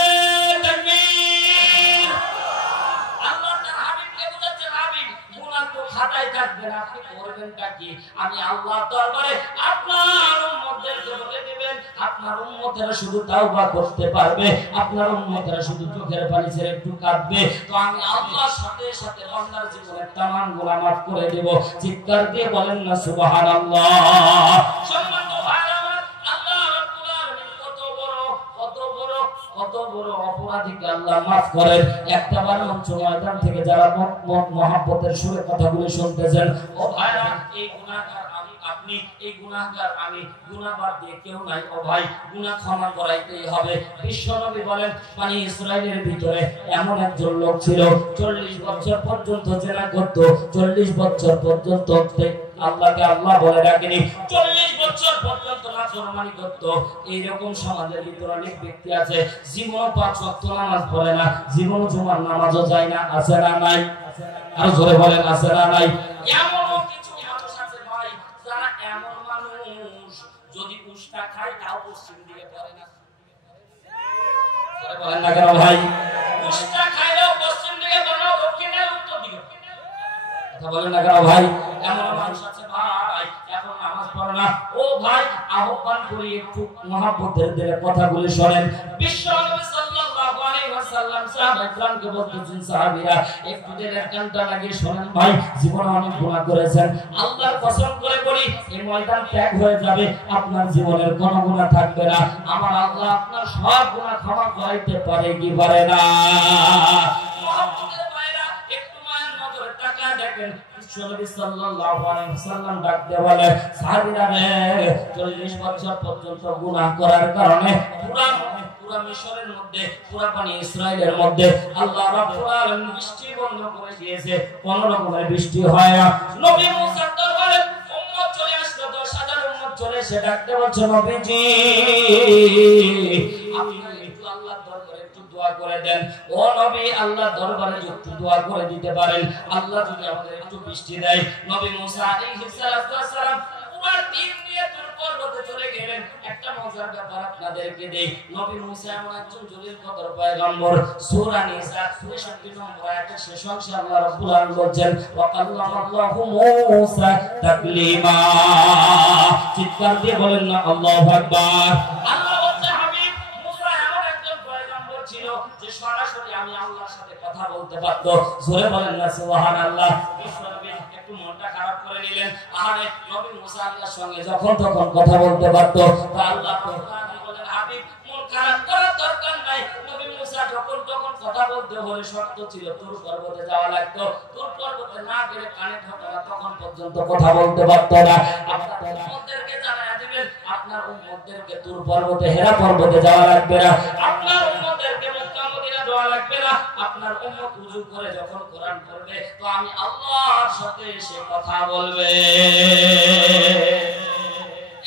খাতায় থাকবে থাকবেন, আপনি করবেনটা কি? আমি আল্লাহর দরবারে আপনার উম্মতদেরকে বলে দিবেন, আপনার উম্মতেরা শুধু তাওবা করতে পারবে, আপনার উম্মতেরা শুধু চোখের পানি ছেড়ে একটু কাঁদবে, তো আমি আল্লাহর সাথে সাথে বান্দার জীবনের তামাম গুনাহ মাফ করে দেব। চিৎকার দিয়ে বলেন না সুবহানাল্লাহ। সম্মানিত ভাইরা আমার, আল্লাহ রাব্বুল আলামিন কত বড় অপরাধীকে আল্লাহ মাফ করেন। একটাবার মঞ্চ ময়দান থেকে যারা মহব্বতের সুরে কথাগুলো শুনতেছেন, ও ভাইরা, এই গুনাহগার আপনি, এই গুনাহগার আমি, গুনাহ বাদ দিয়ে কেউ নাই। ও ভাই, গুনাহ ক্ষমা করাইতেই হবে। বিশ্বনবী বলেন, বনি ইসরাইলের ভিতরে এমন একজন লোক ছিল 40 বছর পর্যন্ত জেনা করত, 40 বছর পর্যন্ত আল্লাহকে আল্লাহ বলে ডাকেনি, 40 বছর পর্যন্ত নাফরমানি করত। এইরকম সমাজের ভিতরে অনেক ব্যক্তি আছে জীবন 5 ওয়াক্ত নামাজ পড়ে না, জীবন জুমার নামাজও যায় না। আছে না নাই? আর জোরে বলেন আছে না নাই? এমন কিছু মানুষ আছে ভাই, যারা এমন মানুষ যদি উষ্টা খায় তাও পশ্চিম দিকে পড়ে না। জোরে বলেন না কেন ভাই? উষ্টা খাইলেও পশ্চিম দিকে পড়ে না, দক্ষিণে উত্তর দিকে। কথা বলেন না কেন ভাই? এমন মানুষ আছে ভাই, এখন নামাজ পড়ে না। ও ভাই, আহ্বান করি একটু মহব্বতের দিলে কথাগুলি শোনেন। বিশ্বনবী সাল্লাল্লাহু আলাইহি ওয়াসাল্লাম সাহাবায়ে-কেরামকে বলতেছেন, সাহাবীরা একটু দিলের কানটা লাগিয়ে শোনেন ভাই, জীবনে অনেক গুনাহ করেছেন, আল্লাহর কসম করে বলি এই ময়দান ত্যাগ হয়ে যাবে, আপনার জীবনের কোনো গুনাহ থাকবে না। আমার আল্লাহ আপনার সব গুনাহ ক্ষমা করাইতে পারে কি পারে না? মহব্বতের ভাইরা, একটু মায়ের নজরে তাকায় দেখেন, বিশ্বনবী সাল্লাল্লাহু আলাইহি ওয়াসাল্লাম ডাক দিয়ে বলে, সাহাবীরা রে, 40 বছর পর্যন্ত গুনাহ করার কারণে পুরা মিশরের মধ্যে, পুরা বনি ইসরাইলের মধ্যে আল্লাহ রাব্বুল আলামিন বৃষ্টি বন্ধ করে দিয়েছে, কোন রকমের বৃষ্টি হয় না। নবী মুসা দরবারে উম্মত চলে আসলো, 10,000 উম্মত চলে এসে ডাকতে বলছে, নবীজি আপনি একটু আল্লাহর দরবারে একটু দোয়া করে দেন। ও নবী, আল্লাহর দরবারে একটু দোয়া করে দিতে পারেন, আল্লাহ যদি আমাদের একটু বৃষ্টি দেয়। নবী মুসা আলাইহিস সালাম পুরো টিম নিয়ে তুর পর্বতে চলে গেলেন। একটা মজার ব্যাপার আপনাদেরকে দেই, নবী মুসা এমন একজন জলিল কদর পয়গম্বর, সূরা নিসা 63 নম্বর আয়াতে শেষ অংশে আল্লাহ রাব্বুল আলামিন বলেন, ওয়া কাল্লামাল্লাহু মুসা তাকলিমা। চিৎকার দিয়ে বলেন না আল্লাহু আকবার। আল্লাহ বলছে, হাবিব মুসা এমন একজন পয়গম্বর ছিল যে সরাসরি আমি আল্লাহর সাথে কথা বলতে পারত। জোরে বলেন না সুবহানাল্লাহ। বিশ্বনবী একটু মনটা খারাপ করে নিলেন, আরে নবী মুসা আল্লাহর সঙ্গে যখন তখন কথা বলতে পারত, তো আল্লাহ বলেন, হাবিব মন খারাপ করার দরকার নাই। নবী মুসা যখন তখন কথা বলতে হলে শর্ত ছিল, তুর পর্বতে যাওয়া লাগতো, তুর পর্বতে না গেলে কানে ঠোঁটে না, তখন পর্যন্ত কথা বলতে পারত না। আপনার উম্মতদেরকে জানায়া দিবেন, আপনার উম্মতদেরকে তুর পর্বতে, হেরা পর্বতে যাওয়া লাগবে না, আপনার উম্মতদেরকে মক্কা মদিনা যাওয়া লাগবে না। আপনার উম্মত ওযু করে যখন কোরআন পড়বে, তো আমি আল্লাহর সাথে সে কথা বলবে।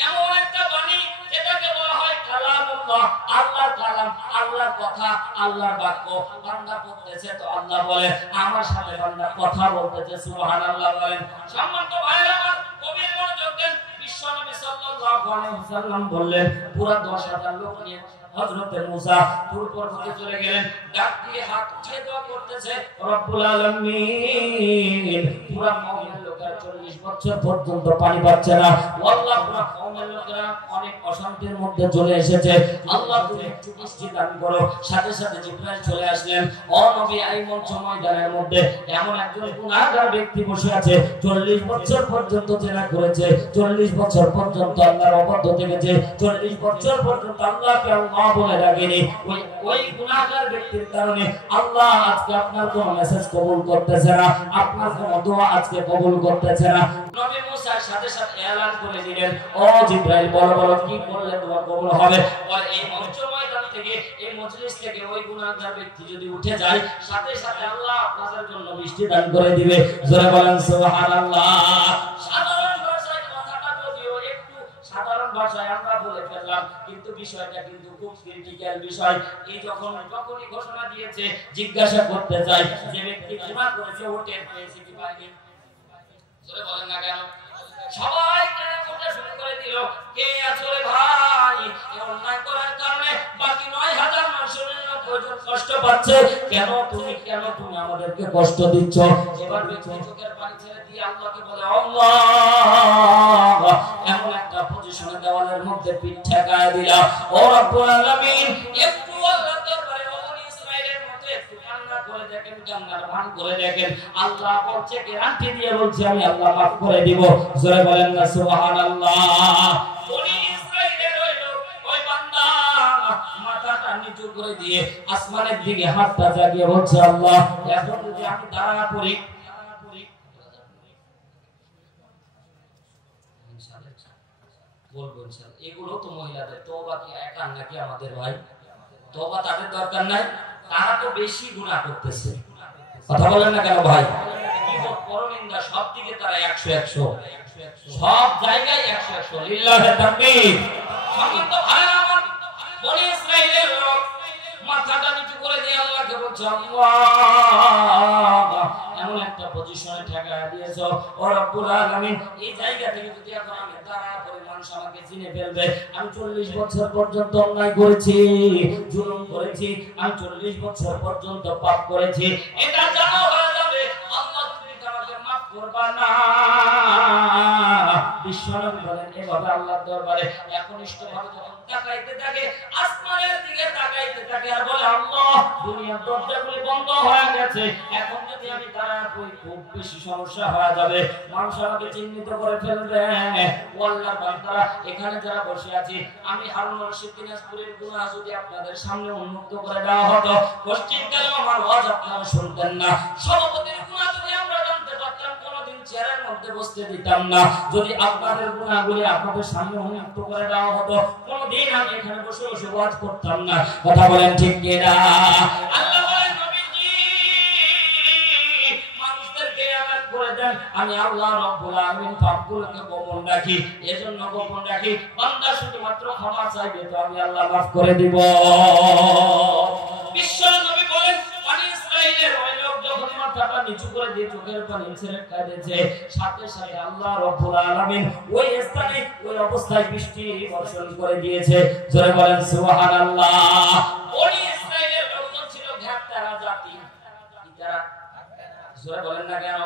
এমন একটা বাণী যেটাকে বলা হয় কালামুল্লাহ, আল্লাহর কালাম, আল্লাহর কথা, আল্লাহর বাক্য। বান্দা পড়তেছে তো আল্লাহ বলে, আমার সাথে বান্দা কথা বলতেছে, সুবহানাল্লাহ বলেন। সম্মানিত ভাইরা আমার, কবির মনোযোগ দেন। বিশ্বনবী সাল্লাল্লাহু আলাইহি ওয়াসাল্লাম বললেন, পুরা 10,000 লোক নিয়ে হযরতে মুসা তুর পর্বতে চলে গেলেন, ডাক দিয়ে হাত উঠিয়ে দোয়া করতেছে, রব্বুল আলামিন পুরা কওমের লোকেরা 40 বছর পর্যন্ত পানি পাচ্ছে না, আল্লাহ পুরা কওমের লোকেরা অনেক অশান্তির মধ্যে চলে এসেছে, আল্লাহ তুমি একটু বৃষ্টি দান করো। সাথে সাথে জিবরাইল চলে আসলেন, ও নবী, এই মঞ্চ ময়দানের মধ্যে এমন একজন গুনাহগার ব্যক্তি বসে আছে, 40 বছর পর্যন্ত জেনা করেছে, 40 বছর পর্যন্ত আল্লাহর অবাধ্য থেকেছে, 40 বছর পর্যন্ত আল্লাহকে আল্লাহ বলে ডাকেনি। ওই গুনাহগার ব্যক্তির কারণে আল্লাহ আজকে আপনার কোন মেসেজ কবুল করতেছে না, আপনার কোন দোয়া আজকে কবুল করতেছে না। নবী মুসা সাথে সাথে এলান করে দিলেন, ও জিবরাইল, বলো বলো কি করলে দোয়া কবুল হবে? বলে, এই মঞ্চ ময়দান থেকে, এই মজলিস থেকে ওই গুনাহগার ব্যক্তি যদি উঠে যায়, সাথে সাথে আল্লাহ আপনাদের জন্য বৃষ্টি দান করে দিবে। জোরে বলেন সুবহানাল্লাহ। সাধারণ ভাষায় কথাটা যদিও একটু সাধারণ ভাষায় আমরা বলে ফেললাম, কিন্তু বিষয়টা কিন্তু খুব ক্রিটিক্যাল বিষয়। এই যখনই ঘোষণা দিয়েছে, জিজ্ঞাসা করতে চাই, যে ব্যক্তি গুনাহ করেছে ওঠে পেয়েছে কি পায়নি? জোরে বলেন না কেন? সবাই কানে ফোটা শুরু করে দিল, কে আছো রে ভাই? এই অন্যায় করার কারণে বাকি ৯,৯৯৯ জন কষ্ট পাচ্ছে, কেন তুমি আমাদেরকে কষ্ট দিচ্ছ? এবার ব্যক্তি চোখের পানি ছেড়ে দিয়ে আল্লাহকে বলে, আল্লাহ, এমন একটা পজিশনে দেওয়ালের মধ্যে পিঠ ঠেকায় দিলা, ও রব্বুল আলামিন, একটু আল্লাহর দরবারে বনি ইসরাইলের মতো একটু কান্না করে দেখেন, কান্নার ভান করে দেখেন। আল্লাহ বলছে, গ্যারান্টি দিয়ে বলছে, আমি আল্লাহ মাফ করে দিব। জোরে বলেন না সুবহানাল্লাহ। বনি ইসরাইলের ওই বান্দা মাথাটা নিচু করে দিয়ে আসমানের দিকে হাতটা জাগিয়ে বলছে, আল্লাহ, এখন যদি আমি দাঁড়া পড়ি, বলবো ইনশাআল্লাহ। এগুলো তো মহিলাদের তওবা, কি একা নাকি আমাদের ভাই? তওবা তাদের দরকার নাই, তারা তো বেশি গুনাহ করতেছে। কথা বলেন না কেন ভাই? বিপদ পরনিন্দা সব দিকে তারা 100 সব জায়গায় 100 লিল্লাহি তাকবীর। সম্মানিত ভাই আমার, বনি ইসরাইলের লোক মাথাটা নিচু করে দিয়ে আল্লাহকে বলছে, আল্লাহ, এমন একটা পজিশনে ঠেকায় দিয়েছো, ও রব্বুল আলামিন, এই জায়গা থেকে যদি এখন আমি দাঁড়া পড়ে মানুষ আমাকে চিনে ফেলবে। আমি 40 বছর পর্যন্ত অন্যায় করেছি, জুলুম করেছি, আমি 40 বছর পর্যন্ত পাপ করেছি, এটা জানা হয়ে যাবে, আল্লাহ তুমি আমাকে মাফ করবা না। বিশ্বনবী বলেন, এভাবে আল্লাহর দরবারে একনিষ্ঠভাবে যখন তাকাইতে থাকে, আসমানের দিকে তাকাইতে থাকে আর বলে, আল্লাহ, দুনিয়ার দরজাগুলি বন্ধ হয়ে গেছে, এখন যদি আমি দাঁড়ায় পড়ি খুব বেশি সমস্যা হয়ে যাবে, মানুষ আমাকে চিহ্নিত করে ফেলবে। ও আল্লাহর বান্দারা, এখানে যারা বসে আছি, আমি হারুন রশিদ দিনাজপুরের গুনাহ যদি আপনাদের সামনে উন্মুক্ত করে দেওয়া হতো, পশ্চিমকালে আমার ওয়াজ আপনারা শুনতেন না। সভাপতির গুনাহ যদি আমরা জানতে পারতাম, কোনোদিন চেয়ারের মধ্যে বসতে দিতাম না। যদি আপনাদের গুনাহগুলি আপনাদের সামনে উন্মুক্ত করে দেওয়া হতো, কোনোদিন আমি এখানে বসে বসে ওয়াজ করতাম না। কথা বলেন ঠিক কিনা? আল্লাহ বলেন, নবীজি, মানুষদেরকে এলান করে দেন, আমি আল্লাহ রাব্বুল আলামিন পাপগুলোকে গোপন রাখি, এজন্য গোপন রাখি, বান্দা শুধুমাত্র ক্ষমা চাইবে তো আমি আল্লাহ মাফ করে দিব। বিশ্ব নবী বলেন, বনি ইসরাইলের ওই লোক যখন মাথাটা নিচু করে দিয়ে চোখের পানি ছেড়ে কাঁদেছে, সাথে সাথে আল্লাহ রাব্বুল আলামিন ওই স্থানে ওই অবস্থায় বৃষ্টি বর্ষণ করে দিয়েছে। জোরে বলেন সুবহানাল্লাহ। বনি ইসরাইলের লোকজন ছিল ঘাটতারা জাতি। যারা জোরে বলেন না কেন?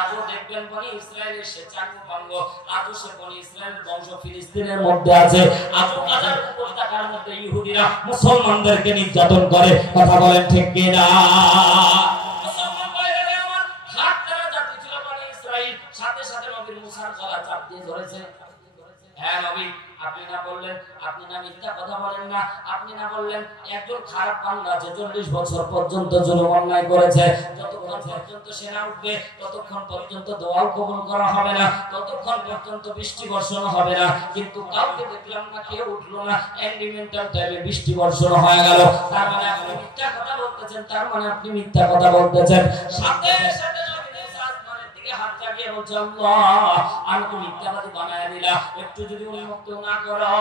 আজও দেখবেন বনি ইসরাইলের সে চাঙ্গপাঙ্গ, আজও সে বনি ইসরাইলের বংশ ফিলিস্তিনের মধ্যে আছে, আজও গাজার উপত্যকার মধ্যে ইহুদিরা মুসলমানদেরকে নির্যাতন করে। কথা বলেন ঠিক কিনা? মুসলমান ভাইরা আমার, ঘাটতারা জাতি ছিল বনি ইসরাইল, সাথে সাথে নবী মুসার গলা চাপ দিয়ে ধরেছে। হ্যাঁ নবী, আপনি না বললেন, আপনি না মিথ্যা কথা বলেন না, আপনি না বললেন একজন খারাপ বান্দা আছে 40 বছর পর্যন্ত জুলুম অন্যায় করেছে, যতক্ষণ পর্যন্ত সে না উঠবে ততক্ষণ পর্যন্ত দোয়াও কবুল করা হবে না, ততক্ষণ পর্যন্ত বৃষ্টি বর্ষণ হবে না। কিন্তু কাউকে দেখলাম না, কেউ উঠলো না, এন্ডিমেন্টাল টাইমে বৃষ্টি বর্ষণ হয়ে গেল। তার মানে আপনি মিথ্যা কথা বলতেছেন, তার মানে আপনি মিথ্যা কথা বলতেছেন। সাথে সাথে হাত জাগিয়ে বলছে, আল্লাহ, আমি তো মিথ্যাবাদী বানায় দিলাম, একটু যদি উন্মুক্ত না করো,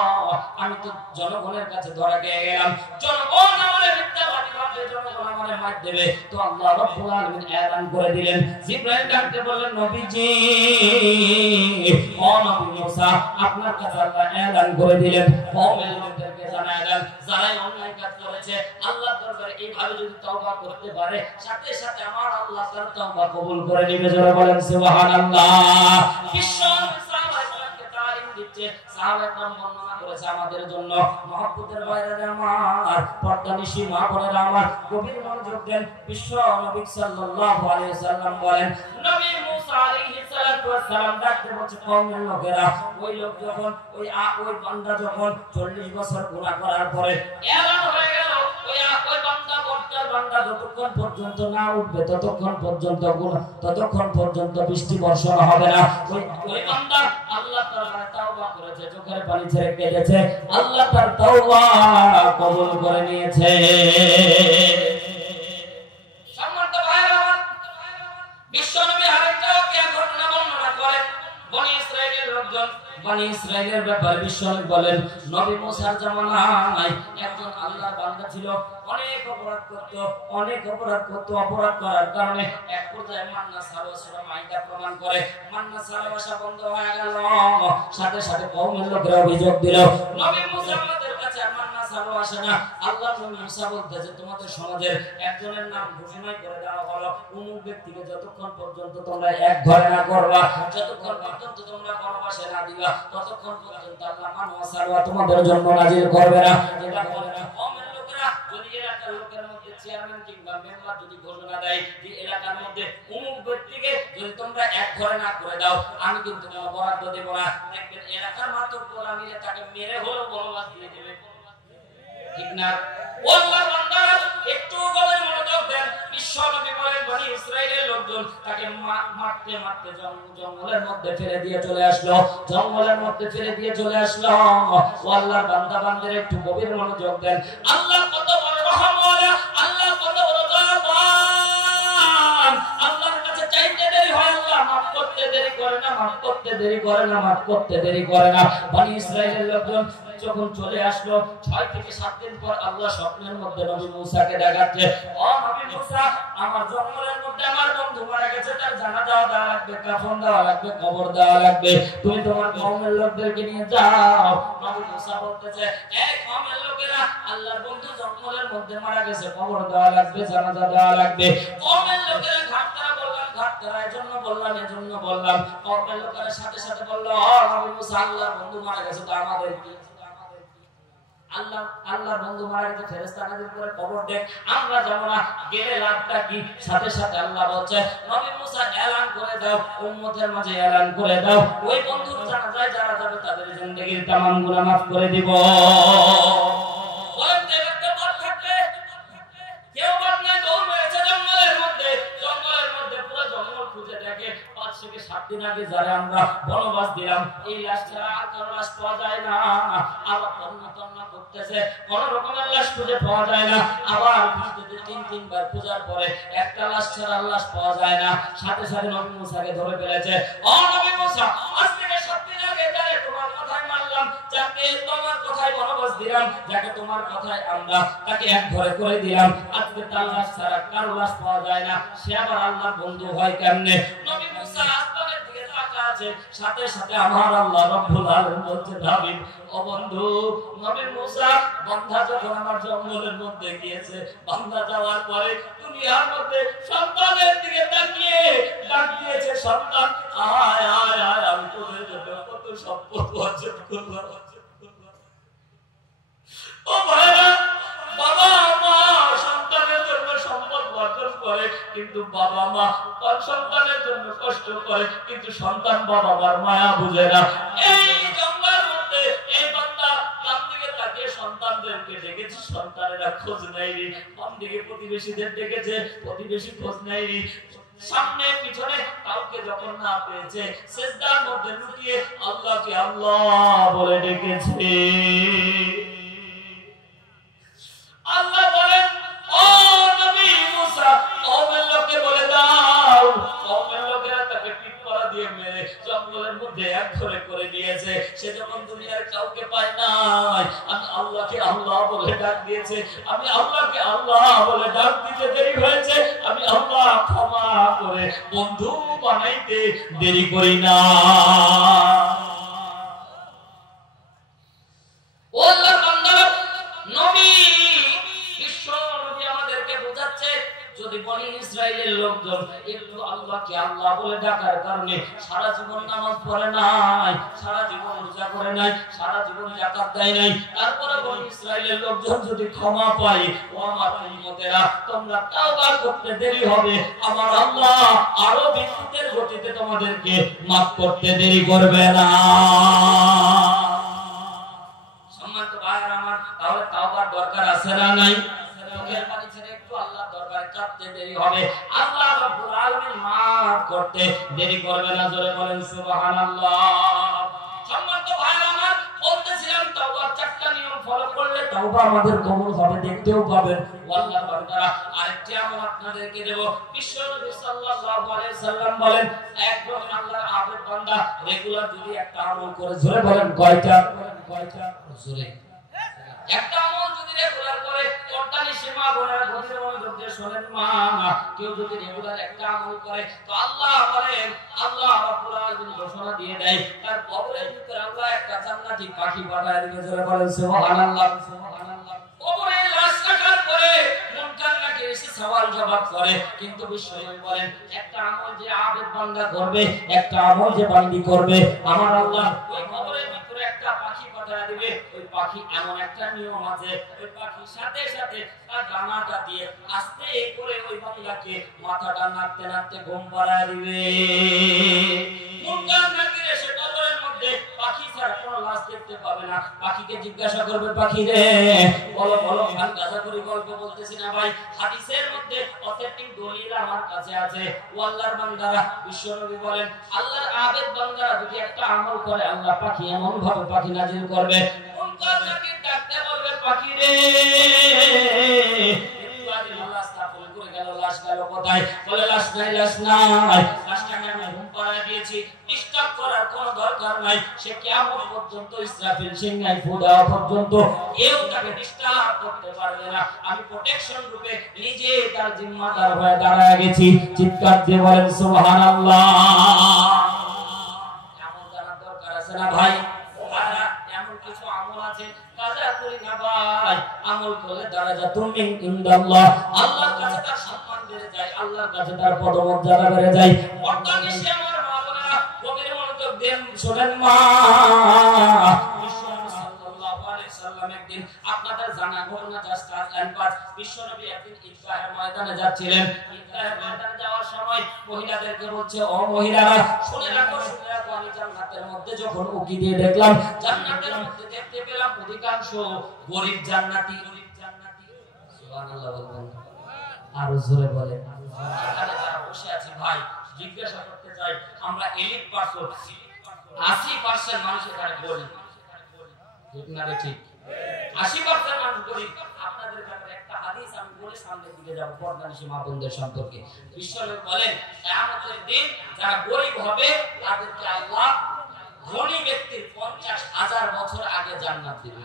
আমি তো জনগণের কাছে ধরা খেয়ে গেলাম, জনগণ আমারে মিথ্যাবাদী ভাববে, জনগণ আমারে মার দেবে। তো আল্লাহ রাব্বুল আলামিন এলান করে দিলেন, জিবরাইল ডাকতে বললেন, নবীজি, ও নবী মুসা, আপনার কাছে আল্লাহ এলান করে দিলেন, কওমের লোকদেরকে জানায় দেন, যারাই অন্যায় কাজ করেছে আল্লাহর দরবারে এইভাবে যদি তওবা করতে পারে, সাথে সাথে আমার আল্লাহ তার তওবা কবুল করে নেবে। জোরে বলেন সুবহানাল্লাহ। বিশ্ব সাহাবায়ে তালিম দিচ্ছে, সাহাবায়ে کرام বর্ণনা করেছে আমাদের জন্য। মহব্বতের বাইরে আমার পর্দানিশী মা বোনেরা আমার, গভীর মনোযোগ দেন। বিশ্ব নবী সাল্লাল্লাহু আলাইহি ওয়াসাল্লাম বলেন, নবী মুসা আলাইহিস সালাতু ওয়াস সালাম ডাকতে বলছে, কওমের লোকেরা, ওই লোক যখন ওই বান্দা যখন 40 বছর গুনাহ করার পরে এলান হয়ে গেল, ওই বান্দা যতক্ষণ পর্যন্ত না উঠবে ততক্ষণ পর্যন্ত বৃষ্টি বর্ষণ হবে না। ওই বান্দা আল্লাহ তাআলা তাওবা করেছে, চোখের পানি ছেড়ে কেঁদেছে, আল্লাহ তার তাওবা কবুল করে নিয়েছে। সম্মানিত ভাইরা আমার, বিশ্বনবী আরেকটা ঘটনা বর্ণনা করেন। বনি ইসরাইলের লোকজন বনি ইসরাইলের ব্যাপারে বিশ্বনবী বলেন নবী মুসার জামানায় একজন আল্লাহর বান্দা ছিল, অনেক অপরাধ করত, অপরাধ করার কারণে এক পর্যায়ে মান্না সালওয়া মাইদা প্রমাণ করে মান্না সালওয়া বন্ধ হয়ে গেল। সাথে সাথে কওমের লোকেরা অভিযোগ দিল নবী মুসা আমাদের কাছে মান্না সালওয়া আসে না। আল্লাহ নবী মুসা বলতেছে তোমাদের সমাজের একজনের নাম ঘোষণা করে দেওয়া হলো, অমুক ব্যক্তিকে যতক্ষণ পর্যন্ত তোমরা এক ঘরে না করবা, যতক্ষণ পর্যন্ত তোমরা ভালোবাসা না দিবা, ততক্ষণ পর্যন্ত আল্লাহ মান্না সালওয়া তোমাদের জন্য নাজিল করবে না। এটা বলে না কওমের লোকেরা যদি এলাকার লোকের মধ্যে চেয়ারম্যান কিংবা মেম্বার যদি ঘোষণা দেয় যে এলাকার মধ্যে অমুক ব্যক্তিকে যদি তোমরা এক ঘরে না করে দাও, আমি কিন্তু কোনো বরাদ্দ দেব না, দেখবেন এলাকার মাতব্বররা মিলে তাকে মেরে হলেও বনবাস দিয়ে দেবে, ঠিক না? আল্লাহর বান্দারা একটু গভীর মনোযোগ দেন। বিশ্বনবী বলেন বনি ইসরাইলের লোকজন তাকে মারতে মারতে জঙ্গলের মধ্যে ফেলে দিয়ে চলে আসলো, জঙ্গলের মধ্যে ফেলে দিয়ে চলে আসলো। আল্লাহর বান্দা বান্দারা একটু গভীর মনোযোগ দেন। আল্লাহ কত বড় রহমওয়ালা, আল্লাহ কত বড় দয়াবান। আল্লাহর কাছে চাইতে দেরি হয়, আল্লাহ মাফ করতে দেরি করে না, মাফ করতে দেরি করে না, মাফ করতে দেরি করে না। বনি ইসরাইলের লোকজন যখন চলে আসলো 6 থেকে 7 দিন পর আল্লাহ স্বপ্নের মধ্যে নবী মুসাকে দেখাচ্ছে, ও নবী মুসা, আমার জঙ্গলের মধ্যে আমার বন্ধু মারা গেছে, তার জানাজা দেওয়া লাগবে, কাফন দেওয়া লাগবে, কবর দেওয়া লাগবে, তুমি তোমার কওমের লোকদেরকে নিয়ে যাও। নবী মুসা বলতেছে এই কওমের লোকেরা, আল্লাহর বন্ধু জঙ্গলের মধ্যে মারা গেছে, কবর দেওয়া লাগবে, জানাজা দেওয়া লাগবে। কওমের লোকেরা ঘাটতারা বললাম, ঘাটতারা এজন্য বললাম। কওমের লোকেরা সাথে সাথে বলল, ও নবী মুসা, আল্লাহর বন্ধু মারা গেছে, তো আমাদের কি? আল্লাহর বন্ধু মারা গেছে, ফেরেশতা নাযিল করে কবর দেখ, আমরা যাব না, গেলে লাভটা কি? সাথে সাথে আল্লাহ বলছে নবী মুসা এলান করে দাও, উম্মতের মাঝে এলান করে দাও, ওই বন্ধুর জানাজায় যারা যাবে তাদের জিন্দেগীর তামাম গুনাহ মাফ করে দিব। বলেন তো একটা বল থাকবে, কেউ বল নাই, দৌড় মেরেছে জঙ্গলের মধ্যে পুরো জঙ্গল খুঁজে দেখে 5 থেকে 7 দিন আগে যারা আমরা বনবাস দিলাম, এই লাশ ছাড়া আর কোনো লাশ পাওয়া যায় না। আবার তন্ন করতেছে, কোন রকমের লাশ খুঁজে পাওয়া যায় না। আবার খুঁজতে 3-3 বার খোঁজার পরে একটা লাশ ছাড়া লাশ পাওয়া যায় না। সাথে সাথে নবী মুসাকে ধরে ফেলেছে, ও নবী মুসা, আজ থেকে 7 দিন আগে যারে তোমার কথাই মানলাম, যাকে তোমার কথাই বনবাস দিলাম, যাকে তোমার কথাই আমরা তাকে এক ঘরে করে দিলাম, আজকে তার লাশ ছাড়া কারো লাশ পাওয়া যায় না, সে আবার আল্লাহর বন্ধু হয় কেমনে? নবী মুসা আসমানের দিকে তাকাচ্ছে, সাথে সাথে আমার আল্লাহ রব্বুল আলামিন বলছে, ভাবি ও বন্ধু, নবী মুসা বান্দা যখন আমার জঙ্গলের মধ্যে গিয়েছে, বান্দা যাওয়ার পরে দুনিয়ার মধ্যে সন্তানের দিকে তাকিয়ে ডাক দিয়েছে, সন্তান আয় আয় আয়, আমি তোদের জন্য কত সম্পদ অর্জন করলাম। ও ভাইরা, বাবা মা সন্তানের জন্য সম্পদ অর্জন করে, কিন্তু বাবা মা সন্তানের জন্য কষ্ট করে, কিন্তু সন্তান বাবা মার মায়া বুঝে না। এই জঙ্গলের মধ্যে এই বান্দা ডান দিকে তাকিয়ে সন্তানদেরকে ডেকেছে, সন্তানেরা খোঁজ নেয়নি, বাম দিকে প্রতিবেশীদের ডেকেছে, প্রতিবেশী খোঁজ নেয়নি, সামনে পিছনে কাউকে যখন না পেয়েছে, সিজদার মধ্যে লুটিয়ে আল্লাহকে আল্লাহ বলে ডেকেছে। আল্লাহ বলেন, ও নবী মুসা, কওমের লোককে বলে দাও। কওমের লোকেরা তাকে পিটপড়া দিয়ে মেরে জঙ্গলের মধ্যে এক ঘরে করে দিয়েছে। সে যখন দুনিয়ার কাউকে পায় নাই, আমি আল্লাহকে আল্লাহ বলে ডাক দিয়েছে, আমি আল্লাহকে আল্লাহ বলে ডাক দিতে দেরি হয়েছে, আমি আল্লাহ ক্ষমা করে বন্ধু বানাইতে দেরি করি না। যদি বনি ইসরাইলের লোকজন একটু আল্লাহকে আল্লাহ বলে ডাকার কারণে সারা জীবন নামাজ পড়ে নাই, সারা জীবন রোজা করে নাই, সারা জীবন যাকাত দেয় নাই, তারপরে বনি ইসরাইলের লোকজন যদি ক্ষমা পায়, ও আমার উম্মতেরা, তোমরা তাওবা করতে দেরি হবে, আমার আল্লাহ আরো বিদ্যুতের গতিতে তোমাদেরকে মাফ করতে দেরি করবে না। সম্মানিত ভাইরা আমার, তাহলে তাওবার দরকার আছে না নাই? চোখের পানি ছেড়ে একটু আল্লাহর দরবারে কাঁদতে দেরি হবে, আল্লাহ রাব্বুল আলামিন মাফ করতে দেরি করবে না। জোরে বলেন সুবহানাল্লাহ। সম্মানিত ভাইরা আমার, বলতেছিলাম তাওবার 4টা নিয়ম ফলো করলে তাওবা আমাদের কবুল হবে, দেখতেও পাবেন। আল্লাহর বান্দারা, আরেকটি আমল আপনাদেরকে দেব। বিশ্বনবী সাল্লাল্লাহু আলাইহি সাল্লাম বলেন একজন আল্লাহর আবেদ বান্দা রেগুলার যদি একটা আমল করে জোরে বলেন কয়টা জোরে একটা আমল যদি রেগুলার করে পর্দানি সীমা গোনার গভীর মনোযোগ দিয়ে শুনেন মা কেউ যদি রেগুলার একটা আমল করে তো আল্লাহ বলেন আল্লাহ রাব্বুল আলামিন ঘোষণা দিয়ে দেয় তার কবরের ভিতরে আল্লাহ একটা জান্নাতি পাখি পাঠায় দিয়ে জোরে বলেন সুবহানাল্লাহ সুবহানাল্লাহ কবরে লাশ রাখার পরে মুনকার নাকির এসে সওয়াল জবাব করে কিন্তু বিশ্বনবী বলেন একটা আমল যে আবেদ বান্দা করবে একটা আমল যে বান্দি করবে আমার আল্লাহ ওই কবরের ভিতরে একটা পাখি পাঠায় দিবে ওই পাখি এমন একটা নিয়ম আছে ওই পাখি সাথে সাথে তার ডানাটা দিয়ে আস্তে করে ওই বান্দাকে মাথাটা নাড়তে নাড়তে ঘুম পাড়ায় দিবে মুনকার নাকির এসে কবরের মধ্যে পাখি ছাড়া কোনো লাশ দেখতে পাবে না পাখিকে জিজ্ঞাসা করবে পাখি রে বলো বলো খান গাজা করে গল্প বলতেছি না ভাই হাদিসের মধ্যে অথেন্টিক দলিল আমার কাছে আছে ও আল্লাহর বান্দারা বিশ্বনবী বলেন আল্লাহর আবেদ বান্দারা যদি একটা আমল করে আল্লাহ পাখি এমন ভাবে পাখি নাজিল করবে মুনকার নাকির ডাকতে বলবে পাখি রে লাশ গেল কোথায় বলে লাশ নাই লাশটাকে আমি ঘুম পাড়ায় দিয়েছি ডিস্টার্ব করার কোনো দরকার নাই সে কিয়ামত পর্যন্ত ইসরাফিল সিংহায় ফু দেওয়া পর্যন্ত কেউ তাকে ডিস্টার্ব করতে পারবে না আমি প্রোটেকশন রূপে নিজে তার জিম্মাদার হয়ে দাঁড়ায় গেছি চিৎকার দিয়ে বলেন সুবহানাল্লাহ আমল জানার দরকার আছে না ভাই এমন কিছু আমল আছে কাজা করি না ভাই আমল করে দারাজা তুমি ইনদাল্লাহ আল্লাহর কাছে তার সম্মান বেড়ে যায় আল্লাহর কাছে তার পদমর্যাদা বেড়ে যায় অর্থাৎ আমার মা বোনেরা গভীর মনোযোগ দেন শুনেন মা বিশ্বনবী সাল্লাল্লাহু আলাইহি সাল্লাম একদিন আপনাদের জানা ঘটনা জাস্ট এন্ড পাস বিশ্বনবী একদিন ঈদগাহের ময়দানে যাচ্ছিলেন ঈদগাহের ময়দানে যাওয়ার সময় মহিলাদেরকে বলছে ও মহিলারা শুনে রাখো আমি জান্নাতের মধ্যে যখন উকি দিয়ে দেখলাম জান্নাতের মধ্যে দেখতে পেলাম অধিকাংশ গরীব জান্নাতি সুবহানাল্লাহ বলবেন আরো জোরে বলেন এখানে যারা বসে আছে ভাই জিজ্ঞাসা করতে চাই আমরা এলিট পারসন 80% মানুষ এখানে গরীব ঠিক না রে ঠিক 80% মানুষ গরীব আপনাদের ব্যাপারে একটা হাদিস আমি বলে সামনের দিকে যাব পর্দানিশী মা বোনদের সম্পর্কে বিশ্বনবী বলেন কিয়ামতের দিন যারা গরীব হবে তাদেরকে আল্লাহ ধনী ব্যক্তির 50,000 বছর আগে জান্নাত দিবে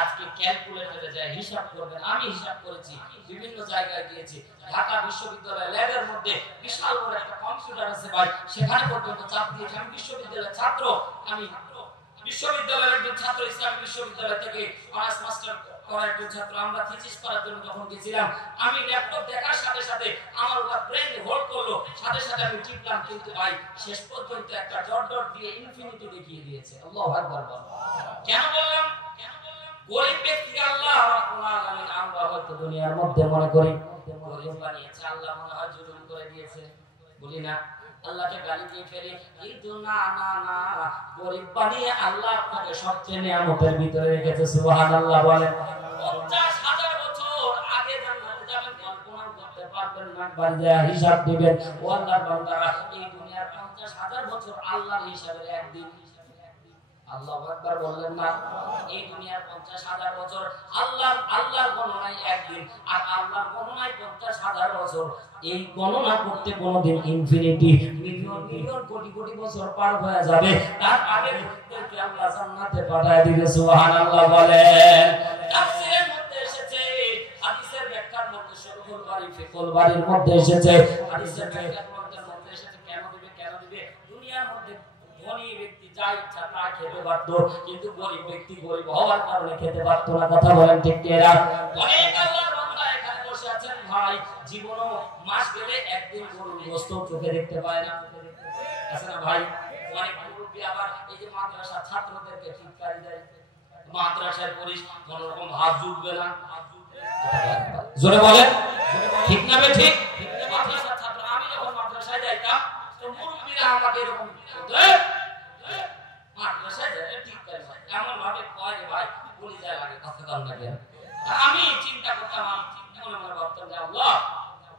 আজকে ক্যালকুলেটরে যায় হিসাব করবেন আমি হিসাব করেছি বিভিন্ন জায়গায় গিয়েছি ঢাকা বিশ্ববিদ্যালয় ল্যাবের মধ্যে বিশাল বড় একটা কম্পিউটার আছে ভাই সেখানে পর্যন্ত চাপ দিয়েছি আমি বিশ্ববিদ্যালয়ের ছাত্র আমি বিশ্ববিদ্যালয়ের একজন ছাত্র ইসলামী বিশ্ববিদ্যালয় থেকে অনার্স মাস্টার করার একজন ছাত্র আমরা থিসিস করার জন্য যখন গেছিলাম আমি ল্যাপটপ দেখার সাথে সাথে আমার উপর ব্রেন হোল্ড করলো সাথে সাথে আমি টিপলাম কিন্তু ভাই শেষ পর্যন্ত একটা ডট ডট দিয়ে ইনফিনিটি দেখিয়ে দিয়েছে আল্লাহু আকবার কেন বললাম গরীব ব্যক্তি আল্লাহ রাব্বুল আলামিন আমরা হয়তো দুনিয়ার মধ্যে মনে করি গরীব বানিয়েছে আল্লাহ মনে হয় জুলুম করে দিয়েছে বলি না আল্লাহকে গালি দিয়ে ফেলি কিন্তু না না না গরীব বানিয়ে আল্লাহ আপনাকে সবচেয়ে নিয়ামতের ভিতরে রেখেছে সুবহানাল্লাহ বলেন 50,000 বছর আগে জান্নাতে যাবেন কল্পনা করতে পারবেন না বাড়ি হিসাব দিবেন ও আল্লাহর বান্দারা এই দুনিয়ার 50,000 বছর আল্লাহর হিসাবের একদিন আল্লাহু আকবার বললেন না এই দুনিয়ার 50,000 বছর আল্লাহর গণনায় একদিন আর আল্লাহর গণনায় 50,000 বছর এই গণনা করতে কোনদিন infinity million million crore crore বছর পার হয়ে যাবে তার আগে প্রত্যেককে আল্লাহ জান্নাতে পাঠায় দিবে সুবহানাল্লাহ বলেন তাফসীরের মধ্যে এসেছে হাদিসের ব্যাখ্যার মধ্যে শরহুল বারী ফিকুল বারীর মধ্যে এসেছে হাদিসের ব্যাখ্যার মধ্যে এসেছে কেন দিবে দুনিয়ার মধ্যে ধনী ব্যক্তি যা ইচ্ছা তা খেতে পারত কিন্তু গরীব ব্যক্তি গরীব হওয়ার কারণে খেতে পারত না কথা বলেন ঠিক কি না অনেক আল্লাহর বান্দা এখানে বসে আছেন ভাই জীবনও মাস গেলে একদিন গরুর গোশত চোখে দেখতে পায় না আছে না ভাই অনেক মুরব্বি আবার এই যে মাদ্রাসা ছাত্রদেরকে টিটকারি দেয় মাদ্রাসায় পড়িস কোনো রকম হাত জুটবে না জোরে বলেন ঠিক না বে ঠিক মাদ্রাসা ছাত্র আমি যখন মাদ্রাসায় যাইতাম তো মুরব্বিরা আমাকে এরকম মাদ্রাসায় যায় টিটকারি এমন ভাবে কয় যে ভাই বলি যায় লাগে কথা কম লাগে আমি চিন্তা করতাম মনে মনে ভাবতাম যে আল্লাহ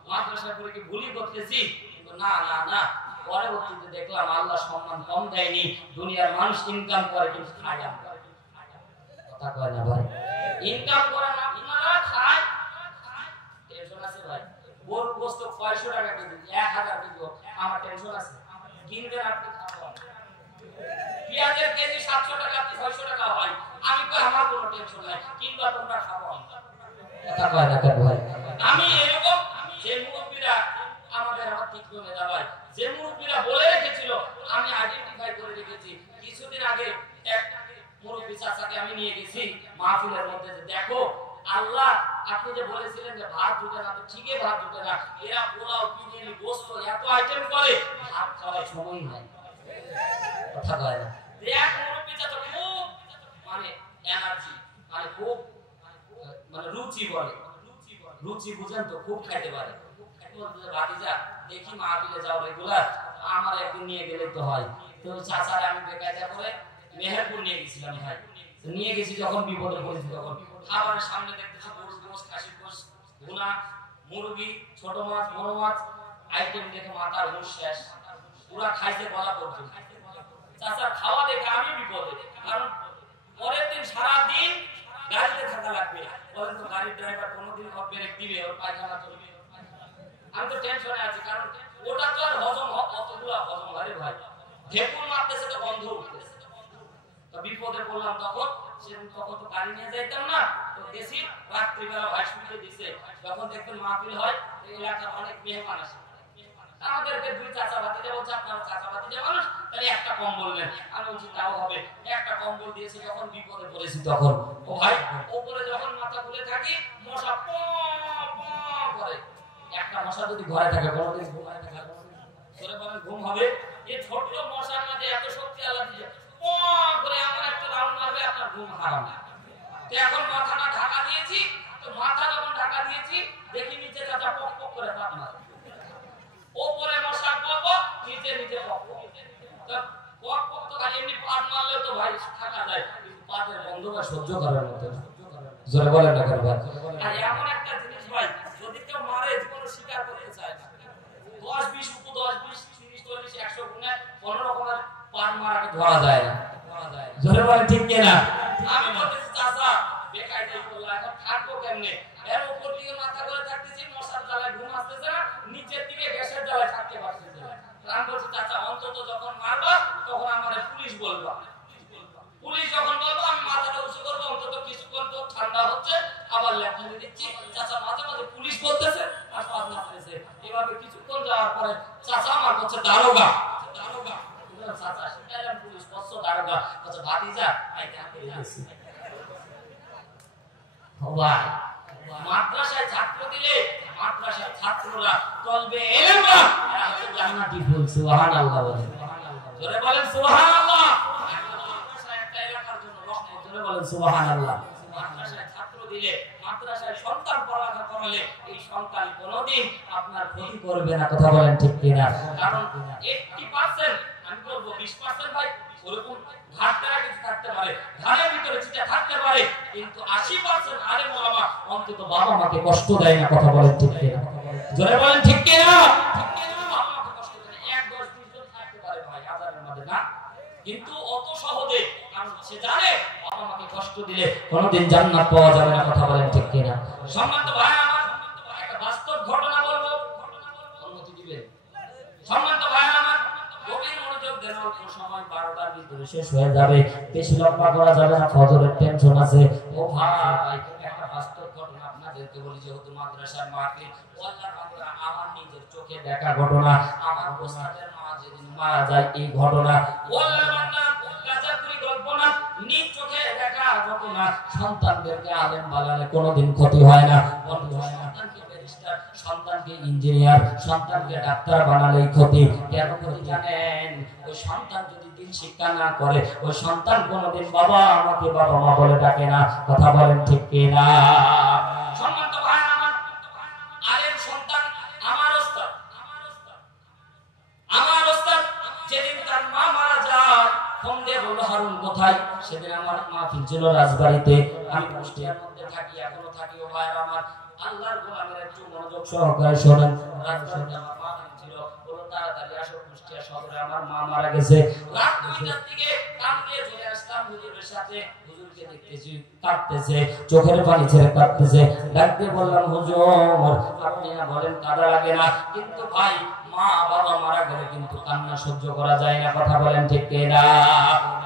মাদ্রাসায় পড়ে কি ভুলই করতেছি কিন্তু না না না পরবর্তীতে দেখলাম আল্লাহ সম্মান কম দেয়নি দুনিয়ার মানুষ ইনকাম করে কিন্তু খায় আমরা কথা কয় না ভাই ইনকাম করে না আপনারা খায় টেনশন আছে ভাই গরু গোশত 600 টাকা কেজি 1000 কেজি আমার টেনশন আছে কিনবেন আপনি খাবেন পেঁয়াজের কেজি 700 টাকা 600 টাকা হয় আমি কই আমার কোনো টেনশন নাই কিংবা তোমরা খাবো কথা কয় না কেন ভাই আমি এরকম যে মুরব্বিরা আমাদের আমার তীক্ষ্ণ নেতা ভাই যে মুরব্বিরা বলে রেখেছিল আমি আইডেন্টিফাই করে রেখেছি কিছুদিন আগে এক মুরব্বি চাচাকে আমি নিয়ে গেছি মাহফিলের মধ্যে যে দেখো আল্লাহ আপনি যে বলেছিলেন যে ভাত জুটে না তো ঠিকই ভাত জুটে না এরা পোলাও বিরিয়ানি গোশত এত আইটেম করে ভাত খাওয়ার সময় নাই কথা কয় না এক মুরব্বি চাচা খুব মানে এনার্জি মানে খুব মানে রুচি বলে রুচি বুঝেন তো খুব খাইতে পারে ভাতিজা দেখি মাহফিলে যাও রেগুলার আমার একদিন নিয়ে গেলে তো হয় তো চাচারা আমি বেকায়দা করে মেহেরপুর নিয়ে গেছিলাম ভাই নিয়ে গেছি যখন বিপদে পড়েছি তখন খাবারের সামনে দেখতেছি গরুর গোশত খাসির গোশত ভুনা মুরগি ছোট মাছ বড় মাছ আইটেম দেখে মাথার হুঁশ শেষ পুরা খাইতে বলা পর্যন্ত চাচা খাওয়া দেখে আমি বিপদে কারণ পরের দিন সারা দিন গাড়িতে থাকা লাগবে বলেন তো গাড়ির ড্রাইভার কোনোদিন ব্রেক দিবে ওর পায়খানা চলবে আমি তো টেনশনে আছি কারণ ওটা তো আর হজম অতগুলা হজম হয় ভাই ঢেকুর মারতেছে তো বন্ধ উঠতেছে তো বিপদে পড়লাম তখন তখন তো গাড়ি নিয়ে যাইতাম না তো গেছি রাত্রিবেলা ভাই শুনতে দিছে যখন দেখবেন মাহফিল হয় এই এলাকার অনেক মেহমান আসে আমাদেরকে দুই চাচা ভাতিজা বলছে আপনারা চাচা ভাতিজা মানুষ তাহলে একটা কম্বল নেন আমি বলছি তাও হবে একটা কম্বল দিয়েছি যখন বিপদে পড়েছি তখন ও ভাই উপরে যখন মাথা খুলে থাকি মশা প করে একটা মশা যদি ঘরে থাকে কোনোদিন ঘুমায় থাকে করে বলেন ঘুম হবে এই ছোট মশার মাঝে এত শক্তি আল্লাহ দিয়ে প করে এমন একটা রাউন্ড মারবে আপনার ঘুম হারাম তো এখন মাথাটা ঢাকা দিয়েছি তো মাথা যখন ঢাকা দিয়েছি দেখি নিচে চাচা পক পক করে পাক মারে ওপরে মশা পক নিচে নিচে পক পক তো পক পক তো খালি এমনি পাট মারলে তো ভাই থাকা যায় কিন্তু পাটের বন্ধটা সহ্য করার মতো জোরে বলেন না ভাই আর এমন একটা জিনিস ভাই যদি কেউ মারে কোনো শিকার করতে চায় না 10 20 উপ 10 20 30 40 100 গুণে 15 রকমের পাট মারাকে ধরা যায় না জোরে বলেন ঠিক কি না আমি বলতেছি চাচা বেকায়দাই করলা এখন থাকবো কেমনে এর উপর দিকে মাথা করে থাকতেছি মশার জ্বালায় ঘুম আসতেছে না নিচের দিকে গ্যাসের জ্বালায় থাকতে পারতেছি না আমি বলছি চাচা অন্তত যখন মারবা তখন আমারে পুলিশ বলবা পুলিশ যখন বলবো আমি মাথাটা উঁচু করবো অন্তত কিছুক্ষণ তো ঠান্ডা হচ্ছে আবার লেখনি দিচ্ছি চাচা মাঝে মাঝে পুলিশ বলতেছে আর পাঁচ মারতেছে এভাবে কিছুক্ষণ যাওয়ার পরে চাচা আমার হচ্ছে দারোগা দারোগা চাচা শিকারের পুলিশ বৎস দারোগা আচ্ছা ভাতিজা আইতে আমি গেছি ভাই মাদ্রাসায় ছাত্র দিলে মাদ্রাসার ছাত্ররা চলবে এলেমা এরা হচ্ছে জান্নাতি ফুল সুবহানাল্লাহ বলেন জোরে বলেন সুবহানাল্লাহ মাদ্রাসায় একটা এলাকার জন্য রহমত জোরে বলেন সুবহানাল্লাহ মাদ্রাসায় ছাত্র দিলে মাদ্রাসায় সন্তান পড়ালেখা করালে এই সন্তান কোনোদিন আপনার ক্ষতি করবে না কথা বলেন ঠিক কি না কারণ 80% আমি বলবো 20% ভাই ওরকম ঘাটতারা কিছু থাকতে পারে ধানের ভিতরে চিটা থাকতে পারে কিন্তু 80% আলেম ওলামা অন্তত বাবা মাকে কষ্ট দেয় না কথা বলেন ঠিক কি না জোরে বলেন ঠিক কি না বাবা মাকে কষ্ট দেয় না 1 10 20 জন থাকতে পারে ভাই হাজারের মধ্যে না কিন্তু অত সহজে কারণ সে জানে বাবা মাকে কষ্ট দিলে কোনোদিন জান্নাত পাওয়া যাবে না কথা বলেন ঠিক কি না সম্মানিত ভাই আমার একটা বাস্তব ঘটনা বলবো অনুমতি দিবেন সম্মানিত ভাই আমার গভীর মনোযোগ দেন অল্প সময় 12টার ভিতরে শেষ হয়ে যাবে বেশি লম্বা করা যাবে না ফজরের টেনশন আছে ও ভাই একটা বাস্তব ঘটনা আপনাদেরকে বলি যেহেতু মাদ্রাসার মাহফিল আল্লাহর বান্দা আমার নিজের চোখে দেখা ঘটনা আমার ওস্তাদের মা যেদিন মারা যায় এই ঘটনা আল্লাহর বান্দা গাজাপুরি গল্প না নিজ চোখে দেখা ঘটনা সন্তানদেরকে আলেম বানালে কোনোদিন ক্ষতি হয় না সন্তানকে ব্যারিস্টার সন্তানকে ইঞ্জিনিয়ার সন্তানকে ডাক্তার বানালেই ক্ষতি কেন ক্ষতি জানেন ওই সন্তান যদি দিন শিক্ষা না করে ওই সন্তান কোনোদিন বাবা আমাকে বাবা মা বলে ডাকে না কথা বলেন ঠিক কি না সম্মানিত ভাই আমার আলেম সন্তান আমার ওস্তাদ যেদিন তার মা মারা যায় ফোন দিয়ে বলল হারুন কোথায় সেদিন আমার মাহফিল ছিল রাজবাড়িতে আমি কুষ্টিয়ার মধ্যে থাকি এখনো থাকি ও ভাই আমার আল্লাহর গোলামের একটু মনোযোগ সহকারে শোনেন রাজবাড়িতে আমার মাহফিল ছিল বলো তাড়াতাড়ি আসো কুষ্টিয়া শহরে আমার মা মারা গেছে রাত 2টার দিকে কান দিয়ে চলে আসলাম হুজুরের সাথে হুজুরকে দেখতেছি কাঁদতেছে, চোখের পানি ছেড়ে কাঁদতেছে। ডাক দিয়ে বললাম, হুজুর আপনি না বলেন কাঁদা লাগে না, কিন্তু ভাই মা বাবা মারা গেলে কিন্তু কান্না সহ্য করা যায় না। কথা বলেন ঠিক কিনা?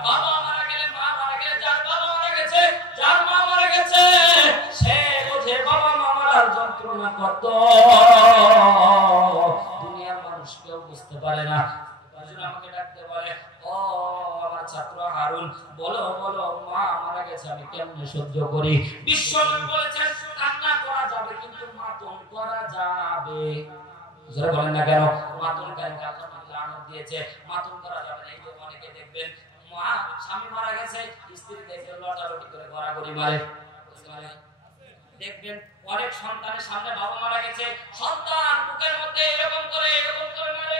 বাবা মারা গেলে, মা মারা গেলে, যার বাবা মারা গেছে, যার মা মারা গেছে, সে বোঝে বাবা মা মারার যন্ত্রণা কত। দুনিয়ার মানুষ কেউ বুঝতে পারে না। হুজুর আমাকে ডাকতে বলে, ও আমার ছাত্র হারুন, বলো বলো মা মারা গেছে আমি কেমনে সহ্য করি? বিশ্বনবী বলেছেন কান্না করা যাবে কিন্তু মাতম করা যাবে। যারা বলেন না কেন মাতম কেন? আল্লাহ লানত দিয়েছে, মাতম করা যাবে না। এই যে অনেকে দেখবেন মা স্বামী মারা গেছে, স্ত্রী দেখে লটালটি করে গড়াগড়ি মারে। দেখবেন অনেক সন্তানের সামনে বাবা মারা গেছে, সন্তান বুকের মধ্যে এরকম করে মারে।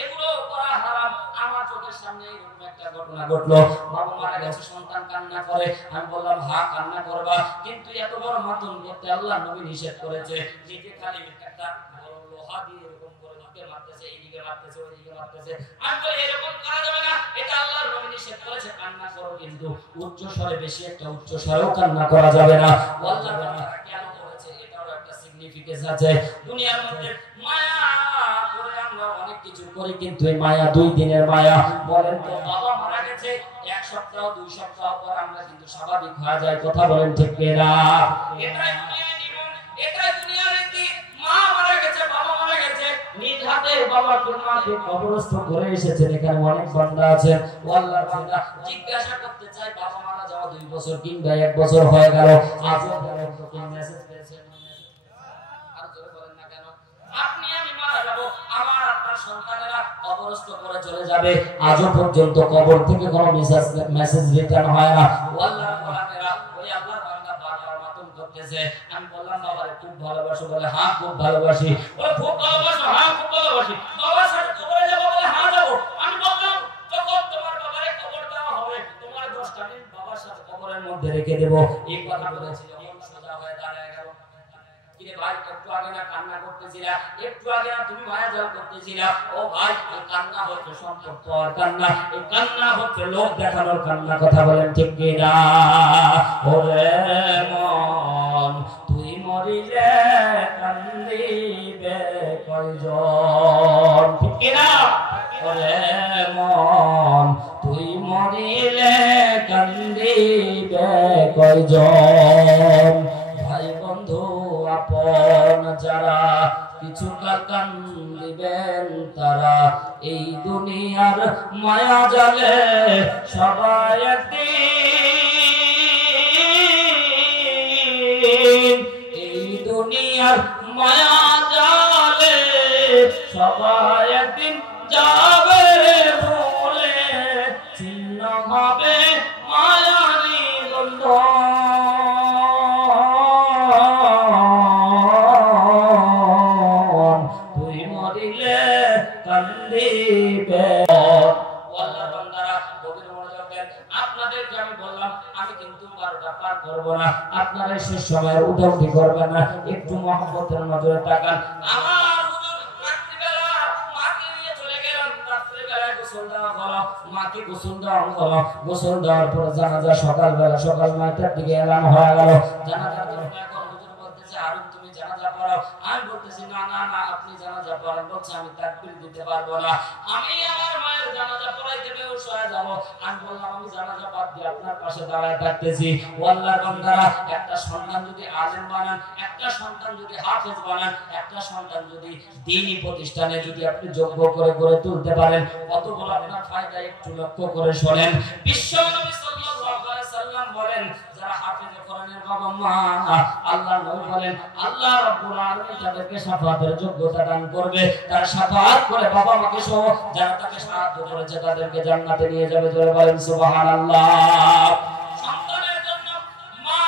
এগুলো করা হারাম। আমার চোখের সামনে এরকম একটা ঘটনা ঘটলো, বাবা মারা গেছে, সন্তান কান্না করে। আমি বললাম হ্যাঁ কান্না করবা, কিন্তু এত বড় মাতম করতে আল্লাহ নবী নিষেধ করেছে। নিজে খালি একটা বড় লোহা দিয়ে এরকম করে দিকে মারতেছে, এইদিকে মারতেছে, ওইদিকে মারতেছে। আমি বলি এরকম করা যাবে না, এটা আল্লাহর নবী নিষেধ করেছে। কান্না করো কিন্তু উচ্চ স্বরে, বেশি একটা উচ্চ স্বরেও কান্না করা যাবে না। আল্লাহ তাআলা কেন করেছে এটারও একটা সিগনিফিকেন্স আছে। দুনিয়ার মধ্যে মায়া করে আমরা অনেক কিছু করি, কিন্তু এই মায়া 2 দিনের মায়া। বলেন তো বাবা মারা গেছে 1 সপ্তাহ 2 সপ্তাহ পর আমরা কিন্তু স্বাভাবিক হয়ে যায়। কথা বলেন ঠিক কিনা? এটাই দুনিয়ার নিয়ম, এটাই দুনিয়ার রীতি। মা মারা গেছে, বাবা মারা গেছে, নিজ হাতে বাবাকে মাকে কবরস্থ করে এসেছেন। এখানে অনেক বান্দা আছেন, আল্লাহর বান্দা জিজ্ঞাসা করতে চাই বাবা মারা যাওয়া 2 বছর কিংবা 1 বছর হয়ে গেল, আজও পর্যন্ত কোন মেসেজ পেয়েছেন? আর জোরে বলেন না কেন? আপনি আমি মারা যাব, আমার আপনার সন্তানেরা কবরস্থ করে চলে যাবে, আজও পর্যন্ত কবর থেকে কোনো মেসেজ রিটার্ন হয় না। আল্লাহর গোলামেরা ওই আল্লাহর বান্দা বারবার মাতম করতেছে। আমি বললাম বাবারে খুব ভালোবাসো? বলে হ্যাঁ খুব ভালোবাসি। বলে খুব ভালোবাসো? হ্যাঁ খুব ভালোবাসি। বাবার সাথে কবরে যাবো? বলে হ্যাঁ যাবো। আমি বললাম যখন তোমার বাবারে কবর দেওয়া হবে তোমার 10টা দিন বাবার সাথে কবরের মধ্যে রেখে দেবো। এই কথা বলেছি, যখন সোজা হয়ে দাঁড়ায় গেল, কিরে ভাই একটু আগে না কান্না করতেছিলা, একটু আগে না তুমি মায়াজাল করতেছিলা? ও ভাই এই কান্না হচ্ছে সম্পদ পাওয়ার কান্না, এই কান্না হচ্ছে লোক দেখানোর কান্না। কথা বলেন ঠিক কিনা? ওরে মন তুই মরিলে কান্দিবে কয়জন? ঠিক কিনা? ওরে মন তুই মরিলে কান্দিবে কয়জন? ভাই বন্ধু আপন যারা কিছুকাল কান্দিবেন তারা, এই দুনিয়ার মায়া জালে সবাই একদিন, এই দুনিয়ার মায়া জালে সবাই একদিন যাবে ভুলে, ছিন্ন হবে মায়ারি বন্ধন, তুই মরিলে কান্দিবে। আল্লাহর বান্দারা গভীর মনোযোগ দেন। আপনাদেরকে আমি বললাম আমি কিন্তু 12টা পার করব না, আপনারা শেষ সময়ের উঠাউঠি করবেন না, একটু মহব্বতের নজরে তাকান। আমার হুজুর রাত্রিবেলা মাকে নিয়ে চলে গেলাম, রাত্রিবেলায় গোসল দেওয়া হলো, মাকে গোসল দেওয়া হলো, গোসল দেওয়ার পর জানাজা সকালবেলা সকাল 9টার দিকে এলান হয়ে গেল। জানাজার জন্য এখন হুজুর বলতেছে আরুন তুমি জানাজা পড়াও। আমি বলতেছি না না না আপনি জানাজা পড়ান। বলছে আমি তাকবীর দিতে পারবো না, আমি আমার মায়ের জানাজা পড়াইতে বেহুশ হয়ে যাব। আমি বললাম আমি জানাজা বাদ দিয়ে আপনার পাশে দাঁড়ায় থাকতেছি। আল্লাহর বান্দারা একটা সন্তান যদি আলেম বানান, একটা সন্তান যদি হাফেজ বানান, একটা সন্তান যদি দ্বীনি প্রতিষ্ঠানে যদি আপনি যোগ্য করে গড়ে তুলতে পারেন, কতগুলো আপনার ফায়দা একটু লক্ষ্য করে শোনেন। বিশ্বনবী সাল্লাল্লাহু আলাইহি সাল্লাম বলেন যারা হাফেজে কোরআনের বাবা মা, আল্লাহ নবী বলেন আল্লাহ রাব্বুল আলামিন তাদেরকে শাফাতের যোগ্যতা দান করবে। তারা শাফাত করে বাবা মাকে সহ যারা তাকে সাহায্য করেছে তাদেরকে জান্নাতে নিয়ে যাবে। জোরে বলেন সুবহানাল্লাহ। সন্তানের জন্য মা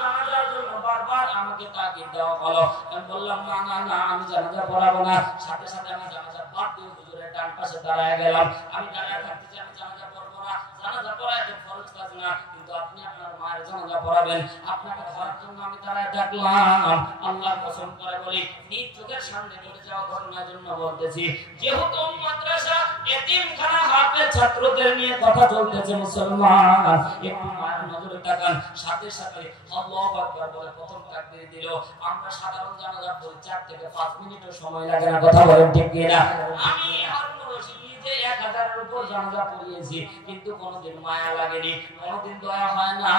জানাজার জন্য বারবার আমাকে তাগিদ দেওয়া হলো। আমি বললাম না না না আমি জানাজা পড়াবো না। সাথে সাথে আমি জানাজা বাদ দিয়ে হুজুরের ডান পাশে দাঁড়ায় গেলাম। আমি দাঁড়ায় থাকতেছি, আমি জানাজা পড়বো না, জানাজা পড়া একটা ফরজ কাজ না, কিন্তু আপনি আপনার মায়ের জানাজা পড়াবেন। আপনাকে ধরার জন্য আমি দাঁড়ায় থাকলাম। আল্লাহ কসম করে বলি নিজ চোখের সামনে ঘটে যাওয়া ঘটনার জন্য বলতেছি, যেহেতু মাদ্রাসা এতিমখানা হাফেজ ছাত্রদের নিয়ে কথা চলতেছে মুসলমান, একটু মায়ের নজরে তাকান। সাথে সাথে আল্লাহু আকবার বলে প্রথম তাকবীর দিল। আমরা সাধারণ জানাজা পড়ি 4 থেকে 5 মিনিটও সময় লাগে না, কথা বলেন ঠিক কি না? আমি হারুন রশিদ নিজে 1000 এর উপর জানাজা পড়িয়েছি, কিন্তু কোনোদিন মায়া লাগেনি, কোনোদিন দয়া হয় না।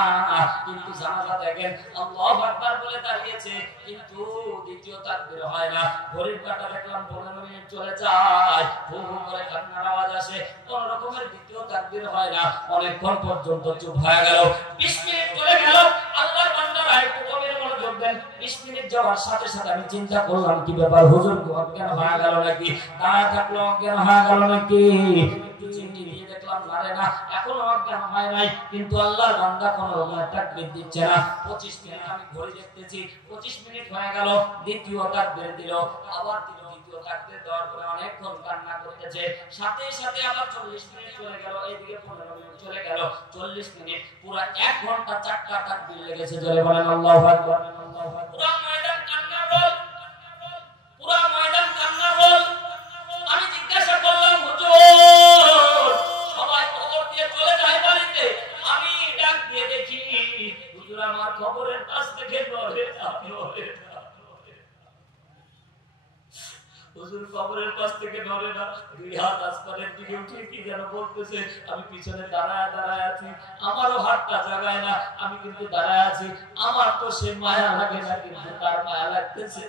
কিন্তু জানাজা দেখেন আল্লাহু আকবার বলে দাঁড়িয়েছে, কিন্তু দ্বিতীয় তাকবীর হয় না। ঘড়ির কাঁটা দেখলাম 15 মিনিট চলে যায়, হু হু করে কান্নার আওয়াজ আসে, কোন রকমের দ্বিতীয় তাকবীর হয় না। অনেকক্ষণ পর্যন্ত চুপ হয়ে গেল। 20 মিনিট চলে গেল। আল্লাহর বান্দারা একটু গভীর মনোযোগ দেন। 20 মিনিট যাওয়ার সাথে সাথে আমি চিন্তা করলাম কি ব্যাপার, হুজুর অজ্ঞান হয়ে গেল নাকি, দাঁড়া থাকলো অজ্ঞান হয়ে গেল নাকি? একটু চিন্তা নিয়ে দেখলাম না না, এখনো অজ্ঞান হয় নাই, কিন্তু আল্লাহর বান্দা কোন রকমের তাকবীর দিচ্ছে না। 25 মিনিট আমি ঘড়ি দেখতেছি, 25 মিনিট হয়ে গেল, দ্বিতীয় তাকবীর দিল। আবার দ্বিতীয় তাকবীর দেওয়ার পরে অনেকক্ষণ কান্না করতেছে। সাথে সাথে আবার 40 মিনিট চলে গেল, এইদিকে 15 মিনিট চলে গেল, 40 মিনিট, পুরো 1 ঘন্টা 4টা তাকবীর লেগেছে। জোরে বলেন আল্লাহু আকবার। পুরো ময়দান কান্নার রোল, পুরো ময়দান কান্নার রোল। আমি জিজ্ঞাসা করলাম হুজুর, সবাই খবর দিয়ে চলে যায় বাড়িতে, আমি ডাক দিয়ে দেখি হুজুর আমার খবরের পাশ থেকে নড়ে না, নড়ে না। হুজুর কবরের পাশ থেকে নড়ে না, 2 হাত আসমানের দিকে উঠে কি যেন বলতেছে। আমি পিছনে দাঁড়ায় আছি, আমারও হাতটা জাগায় না, আমি কিন্তু দাঁড়ায় আছি। আমার তো সে মায়া লাগে না, কিন্তু তার মায়া লাগতেছে।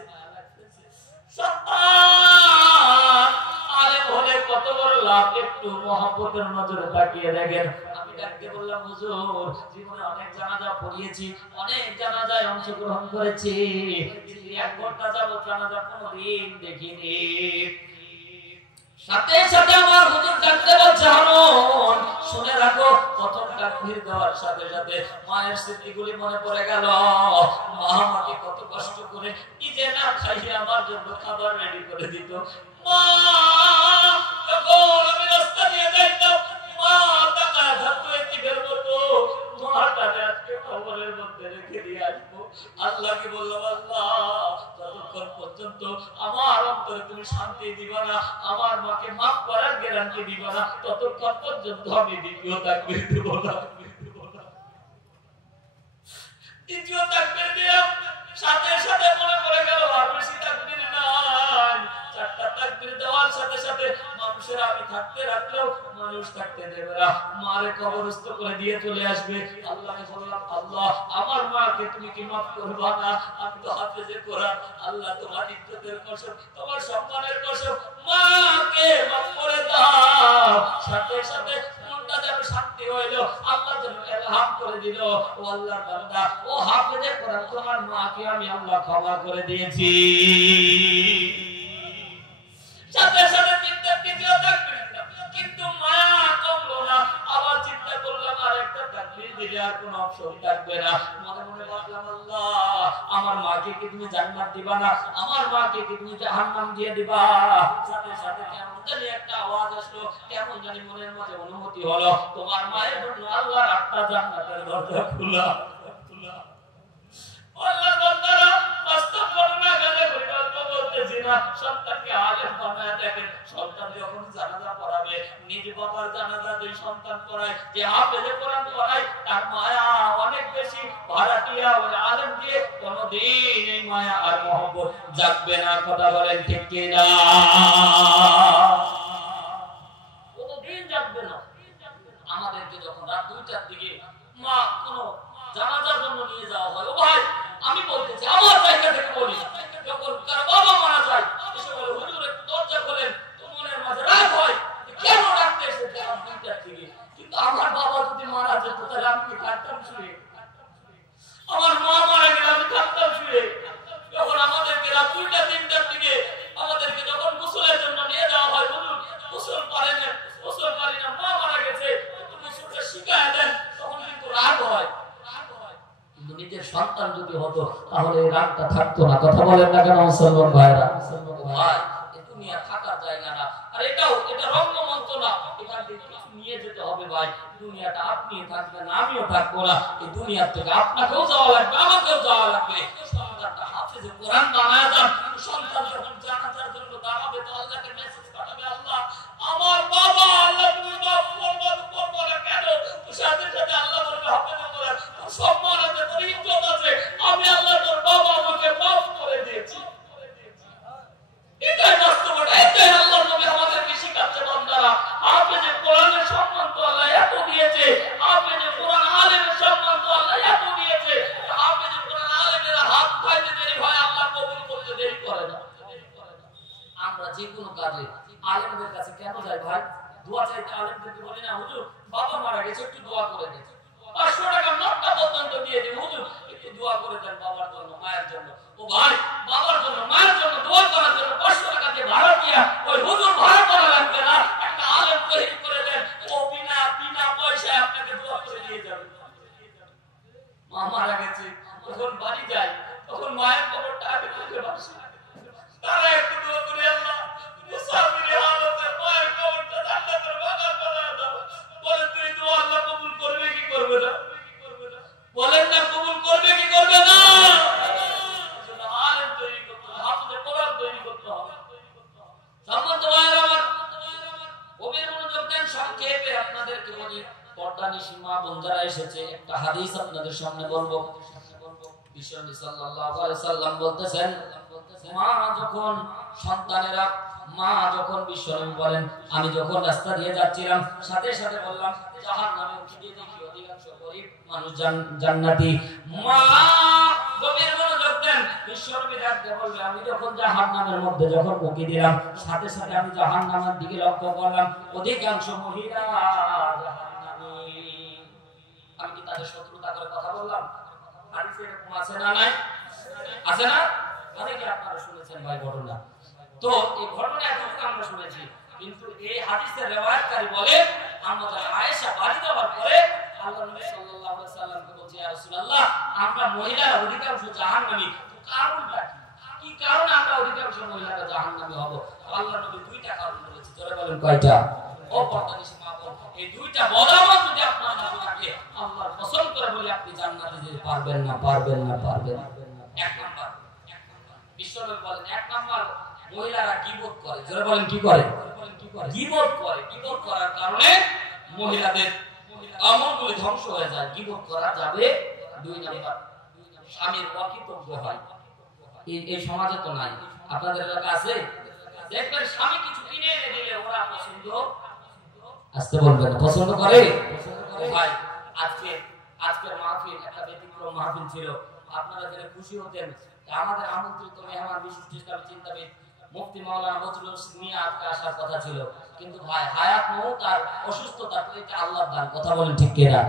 আরে বলে কত বড় লাভ, একটু মহব্বতের নজরে তাকিয়ে দেখেন। আমি ডাকতে বললাম হুজুর, জীবনে অনেক জানাজা পড়িয়েছি, অনেক জানাজায় অংশগ্রহণ করেছি, 1 ঘন্টা যাবত জানাজা কোনোদিন দেখিনি। সাথে সাথে আমার হুজুর ডাকতে বলছে, হারুন শুনে রাখো, প্রথম তাকবীর দেওয়ার সাথে সাথে মায়ের স্মৃতিগুলি মনে পড়ে গেল। মা আমাকে কত কষ্ট করে নিজে না খাইয়ে আমার জন্য খাবার রেডি করে দিত। মা যখন আমি রাস্তা দিয়ে যাইতাম, মা তাকায় থাকতো এতিমের মতো, মাটাকে আজকে কবরের মধ্যে রেখে দিয়ে আসবো। আল্লাহকে বললাম, আল্লাহ যতক্ষণ পর্যন্ত আমার অন্তরে তুমি শান্তি দিবা না, আমার মাকে মাফ করার গ্যারান্টি দিবা না, ততক্ষণ পর্যন্ত আমি দ্বিতীয় তাকবীর দেব না। দ্বিতীয় তাকবীর দিলাম, সাথে সাথে মনে পড়ে গেল আর বেশি তাকবীর নাই। 4টা তাকবীর দেওয়ার সাথে সাথে মানুষের আমি থাকতে রাখলেও মানুষ থাকতে দেবে না, মারে কবরস্থ করে দিয়ে চলে আসবে। আল্লাহকে বললাম, আল্লাহ আমার মাকে তুমি কি মাফ করবা না? আমি তো হাফেজে কোরআন, আল্লাহ তোমার ইজ্জতের কসম, তোমার সম্মানের কসম, মাকে মাফ করে দাও। সাথে সাথে মনটা যেন শান্তি হইল, আল্লাহ যেন ইলহাম করে দিল, ও আল্লাহর বান্দা, ও হাফেজে কোরআন, তোমার মাকে আমি আল্লাহ ক্ষমা করে দিয়েছি। সাথে সাথে দ্বিতীয় তাকবীর, কিন্তু মায়া কমলো না। আবার চিন্তা করলাম আরেকটা তাকবীর দিলে আর কোনো অপশন থাকবে না। মনে মনে ভাবলাম, আল্লাহ আমার মাকে কি তুমি জান্নাত দিবা না? আমার মাকে কি তুমি জাহান্নাম দিয়ে দিবা? সাথে সাথে কেমন জানি একটা আওয়াজ আসলো, কেমন জানি মনের মধ্যে অনুমতি হলো, তোমার মায়ের জন্য আল্লাহর 8টা জান্নাতের দরজা খোলা। আল্লাহর বান্দারা, বাস্তব ঘটনা গেলে গল্প বলতেছি না, সন্তানকে আলেম বানায় দেখেন। সন্তান যখন জানাজা পড়াবে, নিজ বাবার জানাজা দুই সন্তান পড়ায়, যে হাফেজে কোরআন পড়ায়, তার মায়া অনেক বেশি। ভাড়াটিয়া ওই আলেম দিয়ে কোনদিন এই মায়া আর মহব্বত জাগবে না, কথা বলেন ঠিক কি না? কোনদিন জাগবে না। আমাদেরকে যখন রাত 2টার দিকে মা কোনো জানাজার জন্য নিয়ে যাওয়া হয়, ও ভাই আমি বলতেছি আমার জায়গা থেকে বলি, যখন কারো বাবা মারা যায়, এসে বলে হুজুর একটু দরজা খোলেন, তো মনের মাঝে রাগ হয়, কেন রাখতে এসেছে রাত 2টার দিকে? কিন্তু আমার বাবা যদি মারা যেত তাহলে আমি কি থাকতাম শুয়ে? আমার মা মারা গেলে আমি থাকতাম শুয়ে? যখন আমাদেরকে রাত 2টা 3টার দিকে আমাদেরকে যখন গোসলের জন্য নিয়ে যাওয়া হয়, হুজুর গোসল পারে না, গোসল পারি না, মা মারা গেছে, একটু গোসলটা শিখায় দেন, তখন কিন্তু রাগ হয়। কিন্তু নিজের সন্তান যদি হতো তাহলে এই রাগটা থাকতো না, কথা বলেন না কেন মুসলমান ভাইরা? ভাই এই দুনিয়া থাকার জায়গা না, আর এটা রঙ্গমঞ্চ না, এখান থেকে কিছু নিয়ে যেতে হবে ভাই। দুনিয়াটা আপনি থাকবেন, আমিও থাকবো না, এই দুনিয়ার থেকে আপনাকেও যাওয়া লাগবে, আমাকেও যাওয়া লাগবে। সন্তানটা হাফেজে কোরআন বানায় যান, সন্তান যখন জানাজার জন্য দাঁড়াবে তো আল্লাহকে মেসেজ পাঠাবে, আল্লাহ আমার বাবা আলেমদের কাছে কেন যাই ভাই? দোয়া চাইতে আলেমদেরকে বলি না, হুজুর বাবা মারা গেছে, একটু দোয়া করে দেন। 500 টাকা নোটটা পর্যন্ত দিয়ে দিই, হুজুর একটু দোয়া করে দেন বাবার জন্য, মায়ের জন্য। ও ভাই, বাবার জন্য মায়ের জন্য দোয়া করার জন্য 500 টাকা দিয়ে ভাড়া দিয়া ওই হুজুর ভাড়া করা লাগবে না, একটা আলেম তৈরি করে দেন, ও বিনা পয়সায় আপনাকে দোয়া করে দিয়ে যাবে। মা মারা গেছে, তখন বাড়ি যায়, তখন মায়ের কবরটা আগে খুঁজে বসে, তারা একটু দোয়া করে আল্লাহ মুসাফিরের হালতে মায়ের কবরটা জান্নাতের বাগান বানায় দাও। বলেন তো এই দোয়া আল্লাহ কবুল করবে কি করবে না? বলেন না কবুল করবে কি করবে না? এজন্য আলেম তৈরি করতে হবে, হাফেজে কোরআন তৈরি করতে হবে। সম্মানিত ভাইরা আমার, গভীর মনোযোগ দেন। সংক্ষেপে আপনাদেরকে বলি, পর্দানিশী মা বোন যারা এসেছে, একটা হাদিস আপনাদের সামনে বলবো। বিশ্বনবী সাল্লাল্লাহু আলাইহি সাল্লাম বলতেছেন, মা যখন সন্তানেরা, মা যখন, বিশ্বনবী বলেন, আমি যখন রাস্তা দিয়ে যাচ্ছিলাম, সাথে সাথে বললাম জাহান্নামে উঠে দিয়ে দেখি অধিকাংশ গরীব মানুষ জান্নাতি। মা গভীর মনোযোগ দেন, বিশ্বনবী ডাকতে বলবে, আমি যখন জাহান্নামের মধ্যে যখন উকি দিলাম, সাথে সাথে আমি জাহান্নামের দিকে লক্ষ্য করলাম, অধিকাংশ মহিলা জাহান্নামী। আমি কি তাদের শত্রুতা করে কথা বললাম? হাদিসে এরকম আছে না? নাই আছে না? অনেকে আপনারা শুনেছেন ভাই ঘটনা। তো এই ঘটনা এতটুকু আমরা শুনেছি, কিন্তু এই হাদিসের রিওয়ায়াতকারী বলে, আমাদের আয়েশা বাড়ি যাওয়ার পরে আল্লাহর নবী সাল্লাল্লাহু আলাইহি সাল্লামকে বলছে, ইয়া রাসূলুল্লাহ, আমরা মহিলারা অধিকাংশ জাহান্নামী, কারণটা কি? কি কারণে আমরা অধিকাংশ মহিলারা জাহান্নামী হব? আল্লাহর নবী দুইটা কারণ বলেছে। জোরে বলেন কয়টা? ও পর্দানিশী মা বোন, এই দুইটা বলাবো যদি আপনার না থাকে, আল্লাহর কসম করে বলি আপনি জান্নাতে যেতে পারবেন না, পারবেন না, পারবেন না। এক নাম্বার, বিশ্বনবী বলেন, এক নাম্বার, মহিলারা গীবত করে। জোরে বলেন কি করে? গীবত করে। গীবত করার কারণে মহিলাদের আমলগুলো ধ্বংস হয়ে যায়। গীবত করা যাবে। দুই নাম্বার, স্বামীর অকৃতজ্ঞ হয়। এই সমাজে তো নাই, আপনাদের এলাকা আছে? দেখবেন স্বামী কিছু কিনে এনে দিলে ওরা পছন্দ, আসতে বলবেন না, পছন্দ করে। ভাই আজকের মাহফিল একটা ব্যতিক্রম মাহফিল ছিল। আপনারা জেনে খুশি হতেন, আমাদের আমন্ত্রিত মেহমান বিশিষ্ট ইসলামী চিন্তাবিদ মুফতি মাওলানা বজলুল মিয়া আজকে আসার কথা ছিল, কিন্তু ভাই হায়াত মউত আর অসুস্থতা তো এটা আল্লাহর দান। কথা বলেন ঠিক কিনা?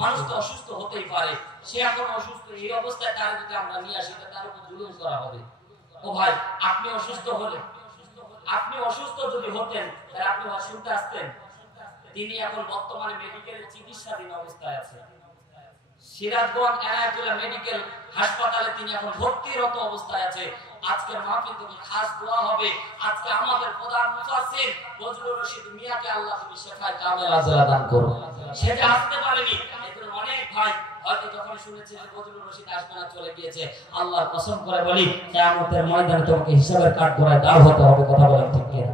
মানুষ তো অসুস্থ হতেই পারে, সে এখন অসুস্থ, এই অবস্থায় তার যদি আমরা নিয়ে আসি তার উপর জুলুম করা হবে। ও ভাই, আপনি অসুস্থ হলে, আপনি অসুস্থ যদি হতেন তাহলে আপনি শুনতে আসতেন। তিনি এখন বর্তমানে মেডিকেলের চিকিৎসাধীন অবস্থায় আছেন। সিরাজগঞ্জ এনায়েতুল্লাহ মেডিকেল হাসপাতালে তিনি এখন ভর্তিরত অবস্থায় আছে। আজকের মাহফিল থেকে খাস দোয়া হবে, আজকে আমাদের প্রধান মুফাসসির বজলুর রশিদ মিয়াকে আল্লাহ তুমি শেফায়ে কামেল আজরা দান করো। সে যে আসতে পারেনি, এদের অনেক ভাই হয়তো যখন শুনেছে যে বজলুর রশিদ আসবে না, চলে গিয়েছে, আল্লাহর কসম করে বলি কিয়ামতের ময়দানে তোমাকে হিসাবের কাঠগড়ায় দাঁড় হতে হবে। কথা বলেন ঠিক কিনা?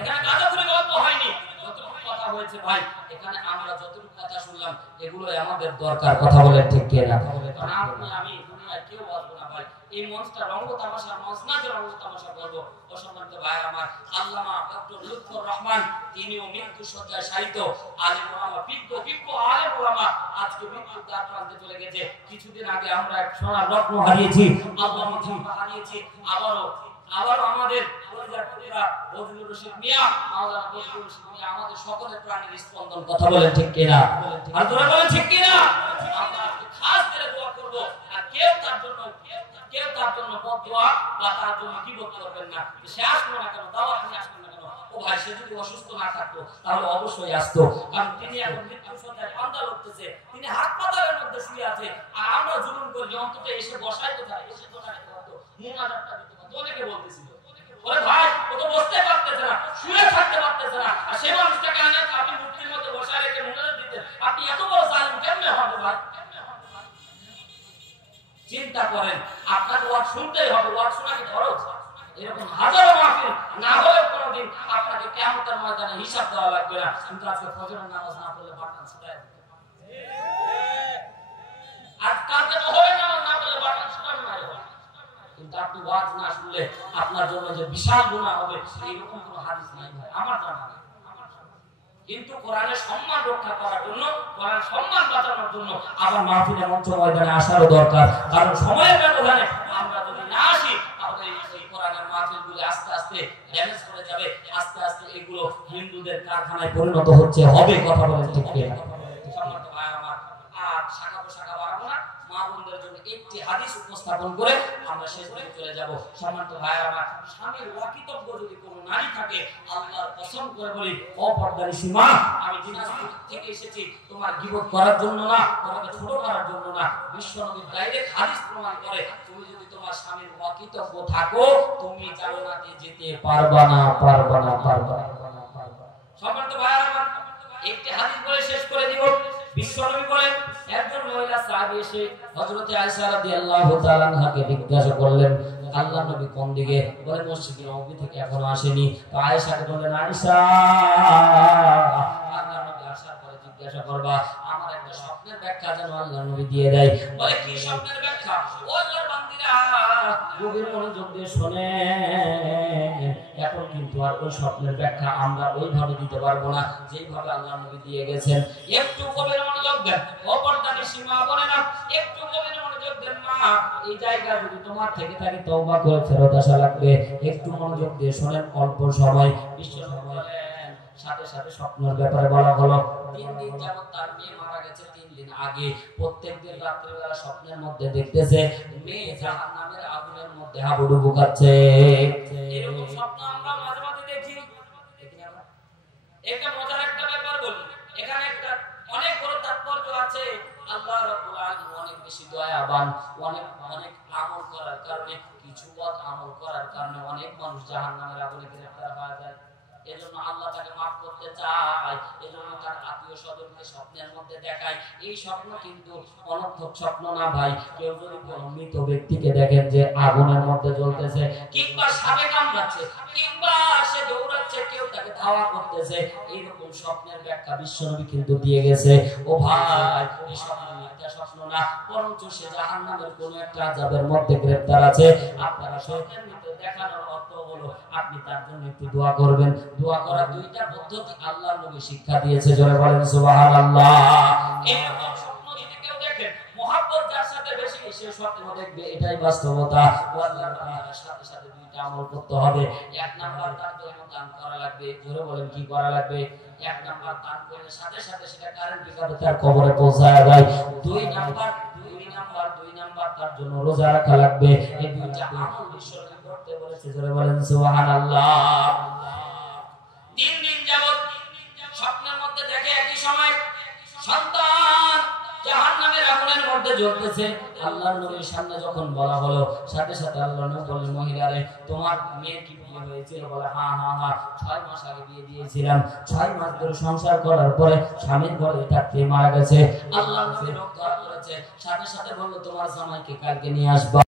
এখানে গাজাখুরি গল্প হয়নি, যতটুকু কথা হয়েছে ভাই, এখানে আমরা যতটুকু কথা শুনলাম এগুলোই আমাদের দরকার। কথা বলেন ঠিক কিনা? কারণ আপনি আমি দুনিয়ায় কেউ বাঁচবো না ভাই। এই মঞ্চটা রঙ্গ তামাশার মঞ্চ না, যে রঙ্গ তামাশা করবো। অসম্মানিত ভাই আমার, আল্লামা ডক্টর লুৎফর রহমান, তিনিও মৃত্যু শয্যায় শায়িত আলেম ওলামা, বিজ্ঞ আলেম ওলামা, আজকে মৃত্যুর দ্বার প্রান্তে চলে গেছে। কিছুদিন আগে আমরা এক সোনার রত্ন হারিয়েছি, আল্লামা ঝাম্পা হারিয়েছি। আবারও আমাদের বজলুর রশিদ মিয়া, মাওলানা বজলুর রশিদ মিয়া আমাদের সকলের প্রাণের স্পন্দন। কথা বলেন ঠিক কিনা? আর তোরা বলেন ঠিক কিনা? আমরা খাস করে দোয়া করব, আর কেউ তার জন্য বদদোয়া বা তার জন্য গীবত করবেন না। সে আসলো না কেন, দাওয়াত নিয়ে আসলো না কেন, ও ভাই সে যদি অসুস্থ না থাকতো তাহলে অবশ্যই আসতো। কারণ তিনি এখন মৃত্যু শয্যায় কান্দা করতেছে, তিনি হাসপাতালের মধ্যে শুয়ে আছে, আর আমরা জুলুম করি অন্তত এসে বসাই কোথায়, এসে তো না করতো, মুনাজাতটা দিতে পারতো। অনেকে বলতেছিল, ওরে ভাই ও তো বসতে পারতেছে না, শুয়ে থাকতে পারতেছে না, আর সে মানুষটাকে আনে আপনি মূর্তির মধ্যে বসায় রেখে মুনাজাত দিতেন। আপনি এত বড় জালিম কেমনে হবে ভাই? চিন্তা করেন, আপনাকে ওয়াজ শুনতেই হবে, ওয়াজ শোনা কি খরচ? এরকম হাজারো মাহফিল না হলে কোনোদিন আপনাকে কিয়ামতের ময়দানে হিসাব দেওয়া লাগবে না। কিন্তু আজকে ফজরের নামাজ না পড়লে বাটন ছুটায় দিতে, আজকালকে জোহরের নামাজ না পড়লে বাটন ছুটানো নাই হবে। কিন্তু আপনি ওয়াজ না শুনলে আপনার জন্য যে বিশাল গুনাহ হবে, এইরকম কোনো হাদিস নাই ভাই, আমার জানা নেই। কিন্তু কোরআনের সম্মান রক্ষা করার জন্য, কোরআনের সম্মান বাঁচানোর জন্য আবার মাহফিলের মঞ্চ ময়দানে আসারও দরকার। কারণ সময়ের ব্যবধানে আমরা যদি না আসি তাহলে এই কোরআনের মাহফিলগুলো আস্তে আস্তে ড্যামেজ করে যাবে, আস্তে আস্তে এগুলো সমাজগুলো হিন্দুদের কারখানায় পরিণত হচ্ছে, হবে, কথা বলেন ঠিক কিনা? সম্মানিত ভাই আমার, আর শাখা পোশাখা বাড়াবো না, মা বোনদের জন্য একটি হাদিস উপস্থাপন করে আমরা শেষ দিকে চলে যাব। সম্মানিত ভাই আমার, স্বামীর ওয়াকিতব্য যদি কোনো নারী থাকে, আল্লাহর কসম করে বলি, অপর্দার সীমা, আমি দিনাজপুর থেকে এসেছি তোমার গীবত করার জন্য না, তোমাকে ছোট করার জন্য না। বিশ্বনবী ডাইরেক্ট হাদিস প্রমাণ করে, তুমি যদি তোমার স্বামীর ওয়াকিতব্য থাকো, তুমি জান্নাতে যেতে পারবা না, পারবা না, পারবা না। সম্মানিত ভাই আমার, একটি হাদিস বলে শেষ করে দিব। বিশ্বনবী বলেন, একজন মহিলা সাহাবী এসে হযরত আয়েশা রাদিয়াল্লাহু তাআলা আনহাকে জিজ্ঞাসা করলেন, আল্লাহর নবী কোন দিকে? বলে মসজিদে নববী থেকে এখনো আসেনি। তো আয়েশাকে বললেন, আয়েশা, আল্লাহর নবী আসার পরে জিজ্ঞাসা করবা, আমার একটা স্বপ্নের ব্যাখ্যা যেন আল্লাহর নবী দিয়ে দেয়। বলে কি স্বপ্নের ব্যাখ্যা? ও আল্লাহর বান্দিরা, গভীর মনোযোগ দিয়ে শুনেন। এখন কিন্তু আর ওই স্বপ্নের ব্যাখ্যা আমরা ওইভাবে দিতে পারবো না যেইভাবে আল্লাহর নবী দিয়ে গেছেন। একটু গভীর মনোযোগ দেন, অপরদানের সীমা বলে না, একটু গভীর মনোযোগ দেন। মা, এই জায়গা যদি তোমার থেকে থাকে তওবা করে ফেরত আসা লাগবে। একটু মনোযোগ দিয়ে শুনেন, অল্প সময়। বিশ্বনবী বলেন, সাথে সাথে স্বপ্নের ব্যাপারে বলা হলো, 3 দিন যাবত তার মেয়ে মারা গেছে। 3 দিন আগে প্রত্যেকদিন রাত্রে বেলা স্বপ্নের মধ্যে দেখতেছে মেয়ে জাহান্নামের আগুনের মধ্যে হাবুডুবু খাচ্ছে। এরকম স্বপ্ন আমরা মাঝে মাঝে দেখি। এটা মজার একটা ব্যাপার বলি, এখানে একটা অনেক বড় তাৎপর্য আছে। আল্লাহ রাব্বুল আলামিন অনেক বেশি দয়াবান, অনেক অনেক আমল করার কারণে, কিছু পথ আমল করার কারণে অনেক মানুষ জাহান্নামের আগুনে গ্রেফতার হয়ে যায়। এজন্য আল্লাহ তাকে মাফ করতে চায়, এজন্য তার আত্মীয় স্বজনকে স্বপ্নের মধ্যে দেখায়। এই স্বপ্ন কিন্তু অনর্থক স্বপ্ন না ভাই। কেউ যদি কোনো মৃত ব্যক্তিকে দেখেন যে আগুনের মধ্যে জ্বলতেছে, কিংবা সাপে কামড়াচ্ছে, কিংবা সে দৌড়াচ্ছে, কেউ তাকে ধাওয়া করতেছে, এইরকম স্বপ্নের ব্যাখ্যা বিশ্বনবী কিন্তু দিয়ে গেছে। ও ভাই, এই স্বপ্ন মিথ্যা স্বপ্ন না, বরঞ্চ সে জাহান্নামের কোন একটা আযাবের মধ্যে গ্রেফতার আছে। আপনারা স্বপ্নের মধ্যে দেখানোর অর্থ হলো আপনি তার জন্য একটু দোয়া করবেন। দোয়া করার 2টা পদ্ধতি আল্লাহর নবী শিক্ষা দিয়েছে, জোরে বলেন সুবহানাল্লাহ। এরকম স্বপ্ন যদি কেউ দেখে, মহব্বত যার সাথে বেশি, সে স্বপ্ন দেখবে, এটাই বাস্তবতা। আল্লাহর তাআলার সাথে সাথে 2টা আমল করতে হবে। 1 নাম্বার, তার জন্য দান করা লাগবে। জোরে বলেন কি করা লাগবে? 1 নাম্বার, দান করলে সাথে সাথে সেটা কারেন্ট বিকাবে তার কবরে পৌঁছায় যায়। 2 নাম্বার তার জন্য রোজা রাখা লাগবে। এই 2টা আমল বিশ্বনবী করতে বলেছে, জোরে বলেন সুবহানাল্লাহ। 3 দিন যাবত স্বপ্নের মধ্যে দেখে একই সময় সন্তান জাহান্নামের আগুনের মধ্যে জ্বলতেছে। আল্লাহর নবীর সামনে যখন বলা হলো, সাথে সাথে আল্লাহর নবী বললেন, মহিলারে, তোমার মেয়ে কি বিয়ে হয়েছিল? বলে হ্যাঁ হ্যাঁ হ্যাঁ, 6 মাস আগে বিয়ে দিয়েছিলাম। 6 মাস ধরে সংসার করার পরে স্বামীর ঘরে থাকতে মারা গেছে। আল্লাহর নবী রক্ষা করেছে। সাথে সাথে বলল, তোমার জামাইকে কালকে নিয়ে আসবা।